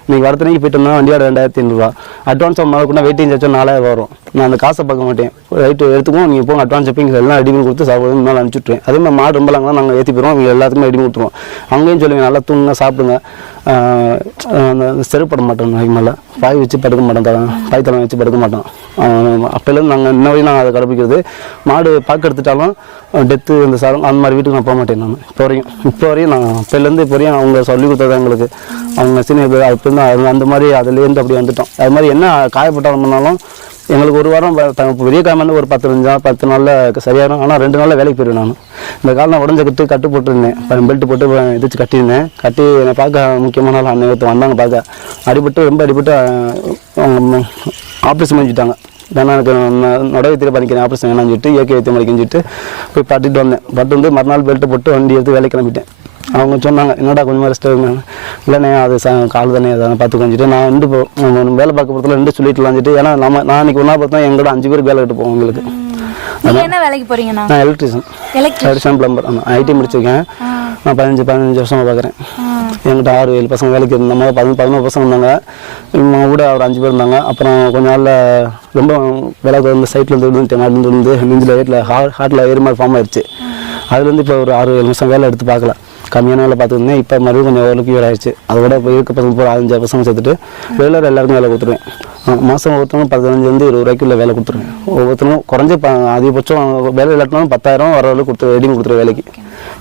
நீங்கள் வரத்தனைக்கு போயிட்டோம்னா வண்டியோட ரெண்டாயிரத்தி ஐநூறுரூவா அட்வான்ஸ் முதல்ல வெயிட்டிங் சார்ஜ் நாலாயிரம் வரும். நான் அந்த காசை பார்க்க மாட்டேன். ரைட்டு எடுத்துக்குவோம். நீங்கள் போங்க அட்வான்ஸ் எப்போ எல்லாம் ரெடி கொடுத்து சாப்பிடுவோம் மேலே அனுப்பிச்சுட்ருவேன் அதே மாதிரி மாடு ரொம்ப லாங்க நாங்கள் ஏற்றி போயிடுவோம். இவங்க எல்லாத்துக்குமே அடிமை கொடுத்துருவோம். அங்கேயும் சொல்லுவீங்க நல்லா தூங்குங்க சாப்பிடுங்க. ஆஹ் அந்த செருப்பட மாட்டோம் நாளைக்கு மேலே. பாய் வச்சு படுக்க மாட்டோம் தலை. பாய் தலை வச்சு படுக்க மாட்டோம். அப்போலேருந்து நாங்கள் இன்ன வரையும் நாங்கள் அதை கடைப்பிடிக்கிறது மாடு பார்க்க எடுத்துட்டாலும் டெத்து இந்த சாரம் அந்த மாதிரி வீட்டுக்கு நான் போக மாட்டேன் நான். இப்போ வரையும். இப்போ வரையும் நான் அப்போலேருந்து இப்போ வரையும் அவங்க சொல்லி கொடுத்தது எங்களுக்கு. அவங்க சீனியர் அப்போருந்து அந்த மாதிரி அதுலேருந்து அப்படி வந்துட்டோம். அது மாதிரி என்ன காயப்பட்டாலும் பண்ணாலும் எங்களுக்கு ஒரு வாரம் பெரிய காயமாக ஒரு பத்து அஞ்சு பத்து நாளில் சரியாயிரும். ஆனால் ரெண்டு நாளில் வேலைக்கு போயிடுவேன் நான். இந்த காலம் நான் உடஞ்ச கட்டு கட்டு போட்டுருந்தேன் பெல்ட் போட்டு எதிர்த்து கட்டியிருந்தேன். கட்டி என்னை பார்க்க முக்கியமான ஆள் அன்னை வந்தாங்க பார்க்க. அடிபட்டு ரொம்ப அடிபட்டு ஆப்ரேஷன் பண்ணிட்டாங்க வேணா எனக்கு நுடவைத்தியில் பண்ணிக்கிறேன். ஆப்ரேஷன் வேணாம்னு சொல்லிட்டு இயற்கை வைத்தியம் பண்ணிக்கன்னு சொல்லிட்டு போய் பட்டுட்டு வந்தேன். பட்டு வந்து மறுநாள் பெல்ட்டு போட்டு வண்டி எடுத்து வேலைக்கு கிளம்பிட்டேன். அவங்க சொன்னாங்க என்னடா கொஞ்சமாக ரெஸ்ட் எடுங்க இல்லைண்ணே அது ச கால் தானே அதை பார்த்து கொஞ்சிட்டு. நான் ரெண்டு போ- வேலை பார்க்க போகிறதுல ரெண்டு சொல்லிட்டு சொல்லிட்டு ஏன்னா நம்ம நான் இன்னைக்கு ஒன்றா பார்த்தா எங்களோட அஞ்சு பேருக்கு வேலை கட்டு போவோம் உங்களுக்கு என்ன வேலைக்கு போறீங்கண்ணா? நான் எலக்ட்ரிஷியன் எலக்ட்ரிஷியன் பிளம்பர் ஆமாம் ஐடி முடிச்சிருக்கேன். நான் பதினஞ்சு பதினஞ்சு வருஷமா பார்க்குறேன் என்கிட்ட ஆறு ஏழு பசங்க வேலைக்கு இருந்தாங்க. பதினொன்று பதினோரு பசங்க இருந்தாங்க. இவங்க கூட ஒரு அஞ்சு பேர் இருந்தாங்க. அப்புறம் கொஞ்ச நாளில் ரொம்ப விலை வந்து சைட்டில் இருந்து விழுந்துட்டேன். மாடிலேருந்து விழுந்து நெஞ்சில் வீட்டில் ஹார்ட் ஹார்ட்டில் ஏறு மாதிரி ஃபார்ம் ஆயிடுச்சு அதுலேருந்து இப்போ ஒரு ஆறு ஏழு நிமிஷம் வேலை எடுத்து பார்க்கல. கம்மியான வேலை பார்த்துருந்தேன் இப்போ மறுபடியும் கொஞ்சம் ஓரளவுக்கு ஈடு ஆயிடுச்சு. அதோட இப்போ இருக்க பசங்க ஒரு அஞ்சு பசங்க சேர்த்துட்டு வெளியில் எல்லாருக்கும் வேலை கொடுத்துருவேன். மாதம் ஒவ்வொருத்தரும் பதினஞ்சுலேருந்து இருபது ரூபாய்க்குள்ள வேலை கொடுத்துருவேன். ஒவ்வொருத்தரும் குறைஞ்ச அதிகபட்சம் வேலை இல்லாட்டினாலும் பத்தாயிரம் வர அளவுக்கு கொடுத்து ரெடி கொடுத்துருவேன் வேலைக்கு.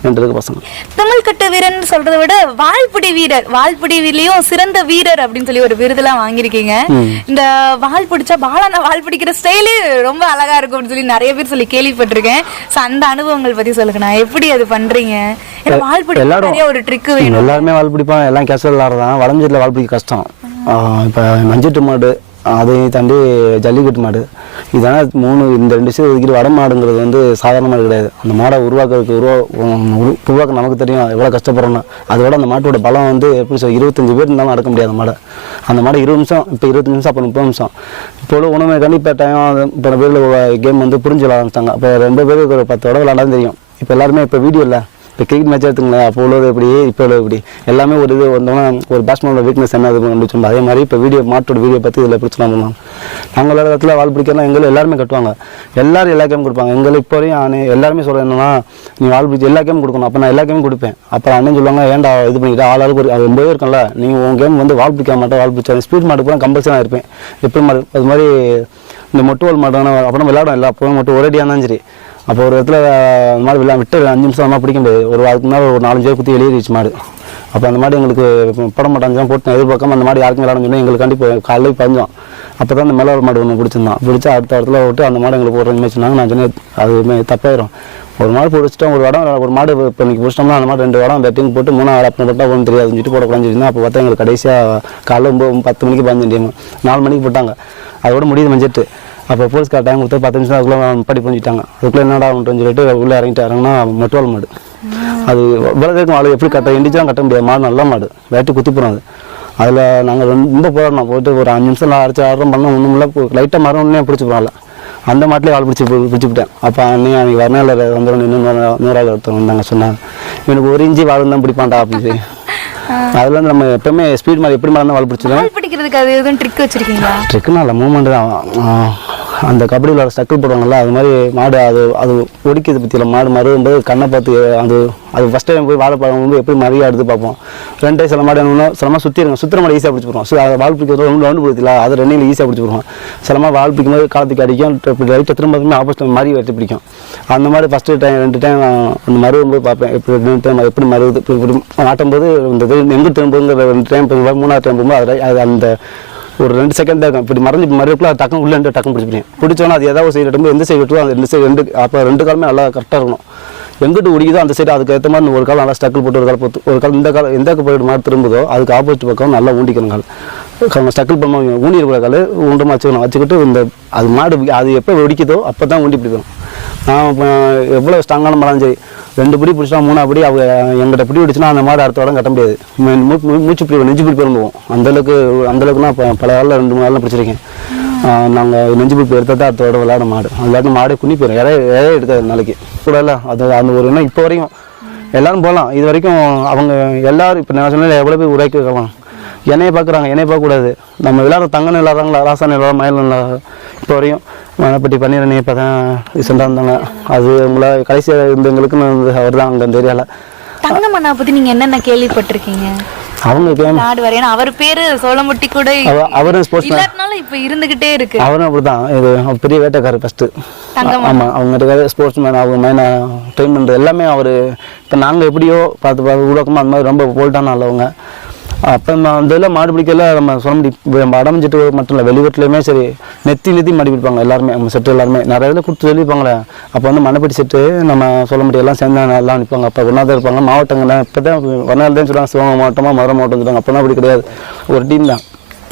இருக்க பசங்க தமிழ் கட்டு வீரன் சொல்றதை விட வால்பிடி வீரர் வால்பிடி வீர்லயும் சிறந்த வீரர் அப்படின்னு சொல்லி ஒரு விருதெல்லாம் வாங்கியிருக்கீங்க. இந்த வால் பிடிச்சா பாலான வால் பிடிக்கிற ஸ்டைலு ரொம்ப அழகா இருக்கும் அப்படின்னு சொல்லி நிறைய பேர் சொல்லி கேள்விப்பட்டிருக்கேன். சோ அந்த அனுபவங்கள் பத்தி சொல்லுங்கண்ணா எப்படி அது பண்றீங்க? வால் எல்லாரும் நிறைய ஒரு ட்ரிக் வேணும். எல்லாருமே வால் பிடிப்பான் எல்லாம் கேஷுவல் விளாட்றதான் வடஞ்சூரில் வால் பிடிக்க கஷ்டம். இப்போ மஞ்சிட்டு மாடு அதையும் தாண்டி ஜல்லிக்கட்டு மாடு. இதனால் மூணு இந்த ரெண்டு விஷயம் ஒதுக்கிட்டு வட மாடுங்கிறது வந்து சாதாரணமாக கிடையாது. அந்த மாடை உருவாக்குறதுக்கு உருவா உருவாக்க நமக்கு தெரியும் எவ்வளோ கஷ்டப்படுறோம்னா. அதோட அந்த மாட்டோட பலம் வந்து எப்படி சொல்ல இருபத்தஞ்சி பேர் இருந்தாலும் அடக்க முடியாது அந்த மாடை. அந்த மாடு இருபது நிமிஷம் இப்போ இருபத்தஞ்சி நிமிஷம் அப்போ முப்பது நிமிஷம். இப்போ உள்ள உணவு கண்டிப்பாக டைம் இப்போ பேரில் கேம் வந்து புரிஞ்சு விளாட ஆரம்பிச்சிட்டாங்க. இப்போ ரெண்டு பேருக்கு ஒரு பத்து விட விளாண்டாலும் தெரியும். இப்போ எல்லாருமே இப்போ வீடியோ இல்லை. இப்போ கிரிக்கெட் மேட்ச் எடுத்துங்களேன் அப்போ உள்ளது எப்படி இப்போ உள்ளது எப்படி? எல்லாமே ஒரு இது வந்தோம்னா ஒரு பேட்ஸ்மேனோட வீக்னஸ் என்ன இது கண்டுபிடிச்சோம் அதே மாதிரி இப்போ வீடியோ மாட்டோட வீடியோ பற்றி இதில் எப்படி பண்ணலாம் நாங்கள் விளையாட இடத்துல வால் பிடிக்கலாம் எங்களை எல்லாருமே கட்டுவாங்க. எல்லாரும் எல்லா கேமும் கொடுப்பாங்க. எங்களை இப்போ வரையும் ஆனே எல்லாருமே சொல்கிறேன் என்னன்னா நீ வால் பிடிச்சி எல்லா கேம் கொடுக்கணும். அப்போ நான் எல்லா கேமும் கொடுப்பேன். அப்புறம் அண்ணன் சொல்லுவாங்க ஏன்டா இது பண்ணிக்கிட்டு? ஆள் ஆளுக்கு ஒரு அது ஒன்பது இருக்கல நீங்கள் உன் கேம் வந்து வால் பிடிக்க மாட்டேன் வால் பிடிச்சா. ஸ்பீட் மாட்டு கூட கம்பல்சனாக இருப்பேன். எப்படி மாடு அது மாதிரி இந்த மொட்டு வால் மாட்டோம் அப்புறம் விளையாடும் இல்லை அப்போ மட்டும் ஒரேடியாக இருந்தாலும் சரி. அப்போ ஒரு இடத்துல அந்த மாதிரி விளையா விட்டு அஞ்சு நிமிஷம் அந்த மாதிரி பிடிக்க முடியாது. ஒரு அதுக்கு முன்னாடி ஒரு நாலஞ்சு பேர் குத்தி வெளியேறிச்சு மாடு. அப்போ அந்த மாதிரி எங்களுக்கு படம் மாட்டாங்க போட்டு எதிர்பார்க்காம அந்த மாதிரி யாருக்கும் விளாட எங்களுக்கு கண்டிப்பாக காலையில் பஞ்சம் அப்போ தான் அந்த மேலாளர் மாடு ஒன்று பிடிச்சிருந்தான். பிடிச்சா அடுத்த இடத்துல விட்டு அந்த மாடு எங்களுக்கு போடுற மாதிரி சொன்னாங்க. நான் சொன்னேன் அது தப்பாயிரும். ஒரு மாடு பிடிச்சிட்டோம் ஒரு இடம் ஒரு மாடு இப்போ இன்றைக்கி பிடிச்சிட்டோம்னா அந்த மாதிரி ரெண்டு இடம் வெட்டிங் போட்டு மூணு ஆள் அப்படி போட்டால் ஒன்றும் தெரியாது. சொல்லிட்டு போடக்கூடாதுன்னு சொல்லி அப்போ பார்த்தா எங்களுக்கு கடைசியாக காலைல ஒம்பது பத்து மணிக்கு பதினஞ்சு டைம் நாலு மணிக்கு போட்டாங்க. அதோட முடியுது மஞ்சிட்டு. அப்போ போலீஸ்கார் டைம் கொடுத்து பத்து நிமிஷம் அதுக்குள்ளே படி பண்ணிட்டாங்க அதுக்குள்ளே என்னடா ஆகும்னு சொல்லிட்டு உள்ளே இறங்கிட்டு இறங்கினா மொட்டுவால் மாடு. அது இவ்வளோ இருக்கும் ஆளு எப்படி கட்ட இண்டிச்சாலும் கட்ட முடியாது. மாடு நல்ல மாடு. வேட்டி குத்தி போகிறோம் அது. அதில் நாங்கள் ரொம்ப போராடணும் போயிட்டு ஒரு அஞ்சு நிமிஷம் அரைச்சி ஆடுறோம் பண்ணோம் ஒன்றும் இல்லை. லைட்டாக மரம் ஒன்றே பிடிச்சி போகல அந்த மாட்டிலே வால் பிடிச்சி பிடிச்சி விட்டேன். அப்போ அன்னைக்கு அன்றைக்கி வரநாள் வந்துடும் இன்னும் நூறு ஆள் ஒருத்தவங்க வந்தாங்க சொன்னாங்க இவனுக்கு ஒரு இஞ்சி வால் தான் பிடிப்பான்டா அப்படின்னு சொல்லி. அதில் வந்து நம்ம எப்பவுமே ஸ்பீட் மாதிரி எப்படி மாதிரி பிடிச்சிடும் பிடிக்கிறதுக்கு அது எதுவும் ட்ரிக் வச்சிருக்கீங்களா? ட்ரிக்குனா இல்லை மூமெண்ட் தான். அந்த கபடி விளாட ஸ்டக்கிள் போடுவாங்கல்ல அது மாதிரி மாடு அது அது ஒடிக்கிறது பற்றியில் மாடு மருகும்போது கண்ணை பார்த்து அது அது ஃபஸ்ட் டைம் போய் வாழை பார்க்கும்போது எப்படி மறிய எடுத்து பார்ப்போம். ரெண்டே சில மாடு என்ன சிலமாக சுற்றிடுங்க சுற்றுற மாடு ஈஸியாக பிடிச்சி போடுவோம் ஸோ அதை வால் பிடிக்கிறது ஒன்று ரவுண்டு பிடிக்கல அது ரெண்டையும் ஈஸியாக பிடிச்சி போடுவோம் சிலமாக வால் பிடிக்கும் போது காலத்துக்கு அடிக்கும் இப்படி லைட்டை திரும்ப திரும்ப ஆப்போசிட் மாதிரி வெட்டி பிடிக்கும். அந்த மாதிரி ஃபஸ்ட்டு டைம் ரெண்டு டைம் அந்த மருகும்போது பார்ப்பேன் எப்படி ரெண்டு டைம் எப்படி மருகுது இப்படி ஆட்டும்போது இந்த இது எங்கே திரும்புங்கிற ரெண்டு டைம் மூணாவது டைம் போகும்போது அது அந்த ஒரு ரெண்டு செகண்ட் தான் இப்படி மறைஞ்சு மறுபடியும் அது டக்கம் உள்ளே டக்கம் பிடிச்சிப்பேன் பிடிச்சோன்னா அது ஏதாவது சைடு எடுத்து எந்த சைடு விட்டுரும் அந்த ரெண்டு சைடு ரெண்டு அப்போ ரெண்டு காலமே நல்லா கரெக்டாக இருக்கணும். எங்கிட்டு ஒடிக்குதோ அந்த சைடு அதுக்கு ஏற்ற மாதிரி ஒரு காலம் நல்லா ஸ்டக்கிள் போட்டு ஒரு காலம் போட்டு ஒரு கால் இந்த காலம் எந்த போயிட்டு மாதிரி திரும்புதோ அதுக்கு ஆப்போசிட் பக்கம் நல்லா ஊண்டிக்கணும் கால். ஸ்டக்கிள் பண்ண ஊனி இருக்கிற கால் ஊண்டமாக வச்சுக்கணும். வச்சுக்கிட்டு இந்த அது மாடு அது எப்போ வெடிக்குதோ அப்போ தான் ஊண்டி பிடிக்கணும். நான் இப்போ எவ்வளோ ஸ்ட்ராங்கான மரம் சரி ரெண்டு பிடி பிடிச்சா மூணா பிடி அவங்க எங்கிட்ட பிடி பிடிச்சுன்னா அந்த மாடு அடுத்த வாரம் கட்ட முடியாது. மூச்சு பிடி நெஞ்சு பிடி போவோம் அந்தளவுக்கு அந்தளவுக்குனா இப்போ பல காலில் ரெண்டு மூணு நாளில் பிடிச்சிருக்கேன். நாங்கள் நெஞ்சு பிடிப்பு எடுத்தால் தான் அடுத்த விளையாட மாடு விளையாட்டு மாடு குனி போயிடும் இறைய இறைய எடுக்காது நாளைக்கு. கூட இல்லை அது அந்த ஒரு இன்னும் இப்போ வரைக்கும். எல்லாரும் போகலாம் இது வரைக்கும் அவங்க எல்லாரும் இப்போ நான் சொன்னேன் எவ்வளோ பேர் உரைக்க என்னைய பார்க்குறாங்க என்னைய பார்க்கக்கூடாது. நம்ம விளையாடுற தங்கன்னு விளாட்றாங்களா ராசான விளாட மயில் இப்போ வரையும் மணப்பட்டி பன்னீரனே இப்போ தான் ரீசெண்டாக இருந்தாங்க அது உங்களை கடைசியாக இருந்தவங்களுக்கு அவர் தான் அங்கே அந்த ஏரியாவில் தங்க மண்ணா பத்தி நீங்க என்னென்ன கேள்விப்பட்டிருக்கீங்க? அவங்க கேம் நாடு வரை ஏன்னா அவர் பேரு சோளமுட்டி கூட அவ- அவரும் ஸ்போர்ட்ஸ் இல்லாட்டினாலும் இப்ப இருந்துகிட்டே இருக்கு. அவரும் அப்படிதான். இது பெரிய வேட்டைக்காரர் தங்கமணி. ஆமாம் அவங்க ஸ்போர்ட்ஸ் மேன் அவங்க மேன ட்ரெயின் பண்ணுறது எல்லாமே அவர். இப்போ நாங்கள் எப்படியோ பார்த்து பார்த்து உருவாக்கமாக அந்த மாதிரி ரொம்ப போல்ட்டான ஆளவங்க அப்போ நம்ம அந்த இதில் மாடு பிடிக்கல நம்ம சொல்ல முடியும் நம்ம அடம்பிச்சிட்டு மட்டும் இல்லை வெளிவட்டிலையுமே சரி நெத்தி நெத்தி மாடி பிடிப்பாங்க எல்லாருமே நம்ம செட்டு எல்லாருமே. நிறைய இதில் கொடுத்து சொல்லியிருப்பாங்களே. அப்போ வந்து மண்ணப்பட்டி செட்டு நம்ம சொல்ல முடியும் எல்லாம் சேர்ந்து எல்லாம் நிற்பாங்க அப்போ ஒன்றா தான் இருப்பாங்க. மாவட்டங்கள் இப்போ தான் ஒரு நாள் தான் சொல்லுவாங்க சிவகங்கை மாவட்டமாக மதுரை மாவட்டம் சொல்லுவாங்க அப்போலாம் அப்படி கிடையாது. ஒரு டீம் தான்.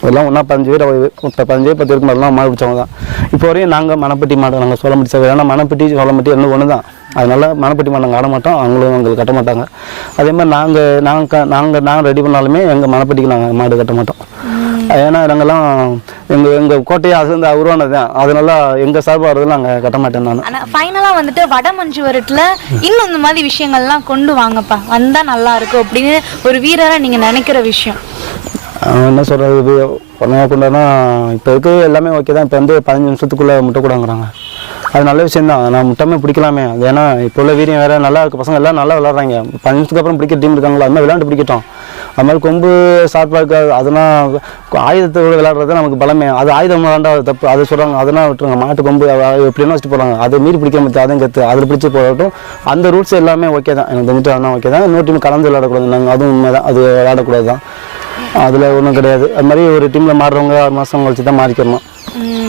எல்லாம் ஒன்றா பதினஞ்சு பேர் இப்போ பதினஞ்சு பேர் பத்து பேருக்கு மாதிரிலாம் மாடு பிடிச்சவங்க தான். இப்போ வரையும் நாங்கள் மணப்பட்டி மாடு நாங்கள் சொல்ல முடியாது ஏன்னா மணப்பட்டி சோளம்பட்டி எல்லாம் ஒன்று தான் அதனால் மணப்பட்டி மாடு நாங்கள் ஆட மாட்டோம். அவங்களும் எங்களுக்கு கட்ட மாட்டாங்க. அதே மாதிரி நாங்கள் நாங்கள் நாங்கள் நாங்கள் ரெடி பண்ணாலுமே எங்கள் மணப்பட்டிக்கு நாங்கள் மாடு கட்ட மாட்டோம். ஏன்னா நாங்கள்லாம் எங்கள் எங்கள் கோட்டையை அசந்து உருவானது தான். அதனால எங்கள் சார்பாக நாங்கள் கட்ட மாட்டேன் நான். ஆனால் ஃபைனலாக வந்துட்டு வட மஞ்சு இன்னும் இந்த மாதிரி விஷயங்கள்லாம் கொண்டு வாங்கப்பா. வந்தால் நல்லா இருக்கும் அப்படின்னு ஒரு வீரராக நீங்கள் நினைக்கிற விஷயம். என்ன சொல்கிறது இது உடனே கொண்டானா இப்போ இருக்கு எல்லாமே ஓகே தான். இப்போ வந்து பதினஞ்சு நிமிஷத்துக்குள்ளே முட்டை கூடாங்கிறாங்க அது நல்ல விஷயம் தான் நான் முட்டைமே பிடிக்கலாமே. அது ஏன்னா இப்போ உள்ள வீரியம் வேறு நல்லா இருக்கு. பசங்க எல்லாம் நல்லா விளாட்றாங்க பதினஞ்சு நிமிஷத்துக்கு அப்புறம் பிடிக்க டீம் இருக்காங்களா? அது மாதிரி விளையாண்டு பிடிக்கட்டும். அது மாதிரி கொம்பு ஷார்ப்பாக இருக்காது அதெல்லாம் ஆயுதத்தோட விளையாடுறது நமக்கு பலமே. அது ஆயுதம் விளாண்டா அது தப்பு. அது சொல்கிறாங்க அதெல்லாம் விட்டுருங்க. மாட்டு கொம்பு அது எப்படின்னு வச்சுட்டு போகிறாங்க அதை மீறி பிடிக்க முடியாது. அதையும் கற்று அதில் பிடிச்சி போகட்டும் அந்த ரூல்ஸ் எல்லாமே ஓகே தான். எனக்கு தெரிஞ்சுட்டு அதனால் ஓகே தான். இன்னொரு டீம் கலந்து விளையாடக்கூடாது. நாங்கள் அதுவும் உண்மை தான் அது விளையாடக்கூடாது தான் அதில் ஒன்றும் கிடையாது. அது மாதிரி ஒரு டீமில் மாறுறவங்க ஆறு மாதம் கழிச்சு தான் மாறிக்கணும்.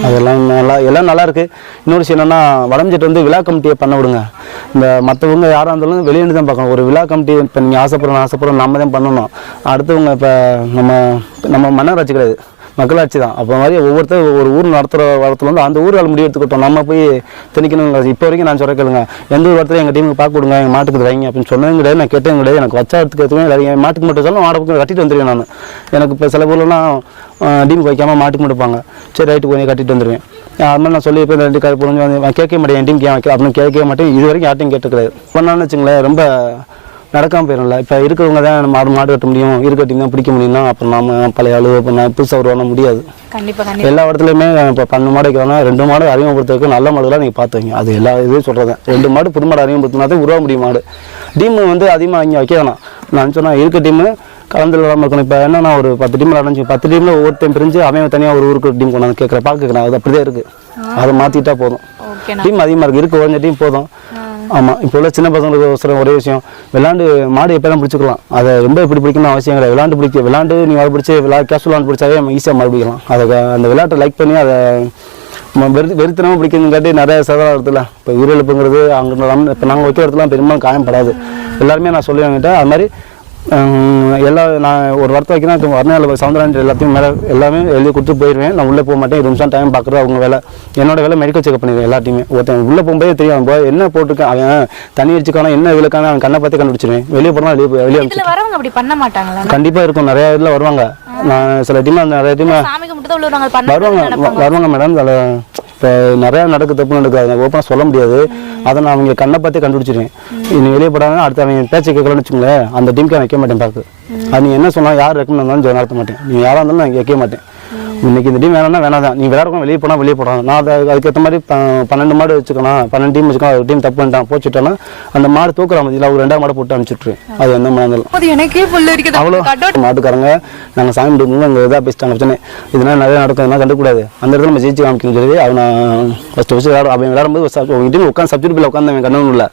அதெல்லாம் நல்லா எல்லாம் நல்லா இருக்கு. இன்னொரு விஷயம் என்னன்னா வளஞ்சிட்டு வந்து விழா கமிட்டியை பண்ண விடுங்க. இந்த மற்றவங்க யாராக இருந்தாலும் வெளியேந்து தான் பார்க்கணும். ஒரு விழா கமிட்டி இப்போ நீங்கள் ஆசைப்படுறோம் ஆசைப்படுறோம் நம்ம தான் பண்ணணும். அடுத்தவங்க இப்போ நம்ம நம்ம மன்னராட்சி கிடையாது. மக்களாட்சி தான். அப்போ மாதிரி ஒவ்வொருத்தர் ஒரு ஊர் நடத்துகிற வாரத்தில் வந்து அந்த ஊரால் முடிவு எடுத்துக்கிட்டோம். நம்ம போய் திணிக்கணும் இப்போ வரைக்கும் நான் சொல்ல கேளுங்க. எந்த ஒரு இடத்துல எங்கள் டீமுக்கு பார்க்க கொடுங்க எங்கள் மாட்டுக்கு வைங்க அப்படின்னு சொன்னதும் கிடையாது நான் கேட்டதும் கிடையாது. எனக்கு வச்சா எடுத்துக்க இல்லை. என் மாட்டுக்கு மட்டும் சொல்ல மாடை பக்கம் கட்டிட்டு வந்துடுவேன் நான். எனக்கு இப்போ சில ஊர்லலாம் டீமுக்கு வைக்காமல் மாட்டுக்கு மட்டும் சரி ரைட்டு கொஞ்சம் கட்டிட்டு வந்துடுவேன் அது மாதிரி நான் சொல்லி இப்போ ரெண்டு கார் புரிஞ்சு வந்து கேட்க மாட்டேன் என் டீம் கே வைக்கல? அப்படின்னு கேட்கவே மாட்டேன். இது வரைக்கும் யார்ட்டையும் கேட்டுக்கிறது பண்ணான்னு வச்சுங்களேன் ரொம்ப நடக்காம போயிடும்ல. இப்போ இருக்கிறவங்க தான் மாடு மாடு கட்ட முடியும் இருக்க டீம் தான் பிடிக்க முடியும்னா அப்புறம் நாம பழைய ஆளு இப்போ நான் புதுசாக வருவானா முடியாது. எல்லா இடத்துலையுமே இப்போ பன்னெண்டு மாடு வைக்கிறாங்கன்னா ரெண்டு மாடு அறிமுகப்படுத்துறதுக்கு நல்ல மாடுலாம் நீங்கள் பார்த்து வைங்க. அது எல்லா இதுவும் சொல்கிறேன் ரெண்டு மாடு புது மாடு அறிமுகப்படுத்தினா தான் உருவ முடியும் மாடு. டீம் வந்து அதிகமாக இங்கே வைக்க வேணாம். நான் சொன்னேன் இருக்க டீமு கலந்து விளாடாம இருக்கணும். இப்போ என்னன்னா ஒரு பத்து டீம் விளாடணும் பத்து டீமில் ஒவ்வொருத்தையும் பிரிஞ்சு அவன் தனியாக ஒரு ஊருக்கு டீம் கொண்டாந்து கேட்குறேன் பார்க்க கேட்குறேன் அது அப்படியே இருக்குது அதை மாற்றிட்டா போதும். டீம் அதிகமாக இருக்குது இருக்க உடஞ்ச டீம் போதும். ஆமாம் இப்போ உள்ள சின்ன பசங்களுக்கு அவசரம் ஒரே விஷயம் விளாண்டு மாடு எப்போலாம் பிடிச்சிக்கலாம். அதை ரொம்ப இப்படி பிடிக்கணும் அவசியம் கிடையாது. விளாண்டு பிடிக்க விளாண்டு நீ அதை பிடிச்சி விளா கேஷ் விளாண்டு பிடிச்சாவே நம்ம ஈஸியாக மாடு பிடிக்கலாம். அதை அந்த விளையாட்டை லைக் பண்ணி அதை நம்ம வெறு வெறுத்தனமாக பிடிக்கணுங்காட்டி நிறைய சதவீதம் இடத்துல இப்போ உயிரிழப்புங்கிறது அங்கே இப்போ நாங்கள் வைக்கிற இடத்துல பெரும்பாலும் காயப்படாது எல்லாருமே நான் சொல்லுவேன்கிட்ட அது மாதிரி எல்லா நான் ஒரு வார்த்தை வைக்கிறேன் வரநாள் சவுந்தராஜ் எல்லாத்தையும் மேலே எல்லாமே எழுதி கொடுத்து போயிடுவேன் நான் உள்ளே போக மாட்டேன். நிமிஷம் டைம் பார்க்குறது அவங்க வேலை. என்னோட வேலை மெடிக்கல் செக்அப் பண்ணிடுவேன் எல்லாத்தையுமே. ஒருத்தன் உள்ளே போகும்போதே தெரியும். அவன் போய் என்ன போட்டிருக்கான்? அவன் தண்ணி அடிச்சுக்கான என்ன விழுக்கான அவன் கண்ணை பார்த்து கண்டுபிடிச்சிருவேன். வெளியே போனால் வெளியே வெளியே வரவங்க அப்படி பண்ண மாட்டாங்களா? கண்டிப்பாக இருக்கும். நிறைய இதில் வருவாங்க. நான் சில டீம் அந்த நிறைய டீம் வருவாங்க. வருவாங்க மேடம் அதில் இப்போ நிறையா நடக்கு தப்பு நடக்காது. நான் ஓப்பனாக சொல்ல முடியாது. அதை நான் அவங்க கண்ணை பார்த்தே கண்டுபிடிச்சிருவேன். நீ வெளியே போடாங்க அடுத்து அவங்க பேச்சை கேட்கலன்னு வச்சுங்களேன் அந்த டீமுக்கு வைக்க மாட்டேன் பார்க்கு அது நீ என்ன சொன்னால் யார் ரெக்கமெண்ட் இருந்தாலும் நடத்த மாட்டேன். நீ யாராக இருந்தாலும் நான் வைக்க மாட்டேன். இன்னைக்கு இந்த டீம் வேணாம்னா வேணாம் தான் நீ விளையாடுறவங்க வெளியே போனால் வெளியே போடலாம். நான் அதை அதுக்கேற்ற மாதிரி பன்னெண்டு மாடு வச்சுக்கலாம் பன்னெண்டு டீம் வச்சுக்கலாம் ஒரு டீம் தப்பு பண்ணிட்டான் போச்சுட்டானா அந்த மாடு தூக்குற மாதிரி ஒரு ரெண்டாவது மாடு போட்டு அனுப்பிச்சுட்ருவேன் அது எந்த அது எனக்கே அவ்வளோ. மாட்டுக்காரங்க நாங்கள் சாமி எடுக்கணும் அங்கே இதாக பேசிட்டாங்க பிரச்சனை. இதெல்லாம் நிறைய நடக்கும் கண்டுக்கூடாது அந்த இடத்துல நம்ம ஜெயிச்சு காமிக்கணும் சொல்லி அவனை ஃபஸ்ட்டு ஃபஸ்ட்டு விளையாட அவன் விளையாடும்போது உட்காந்து சப்ஜெக்ட் பிள்ளை உட்காந்து அவன் கண்ணு இல்லை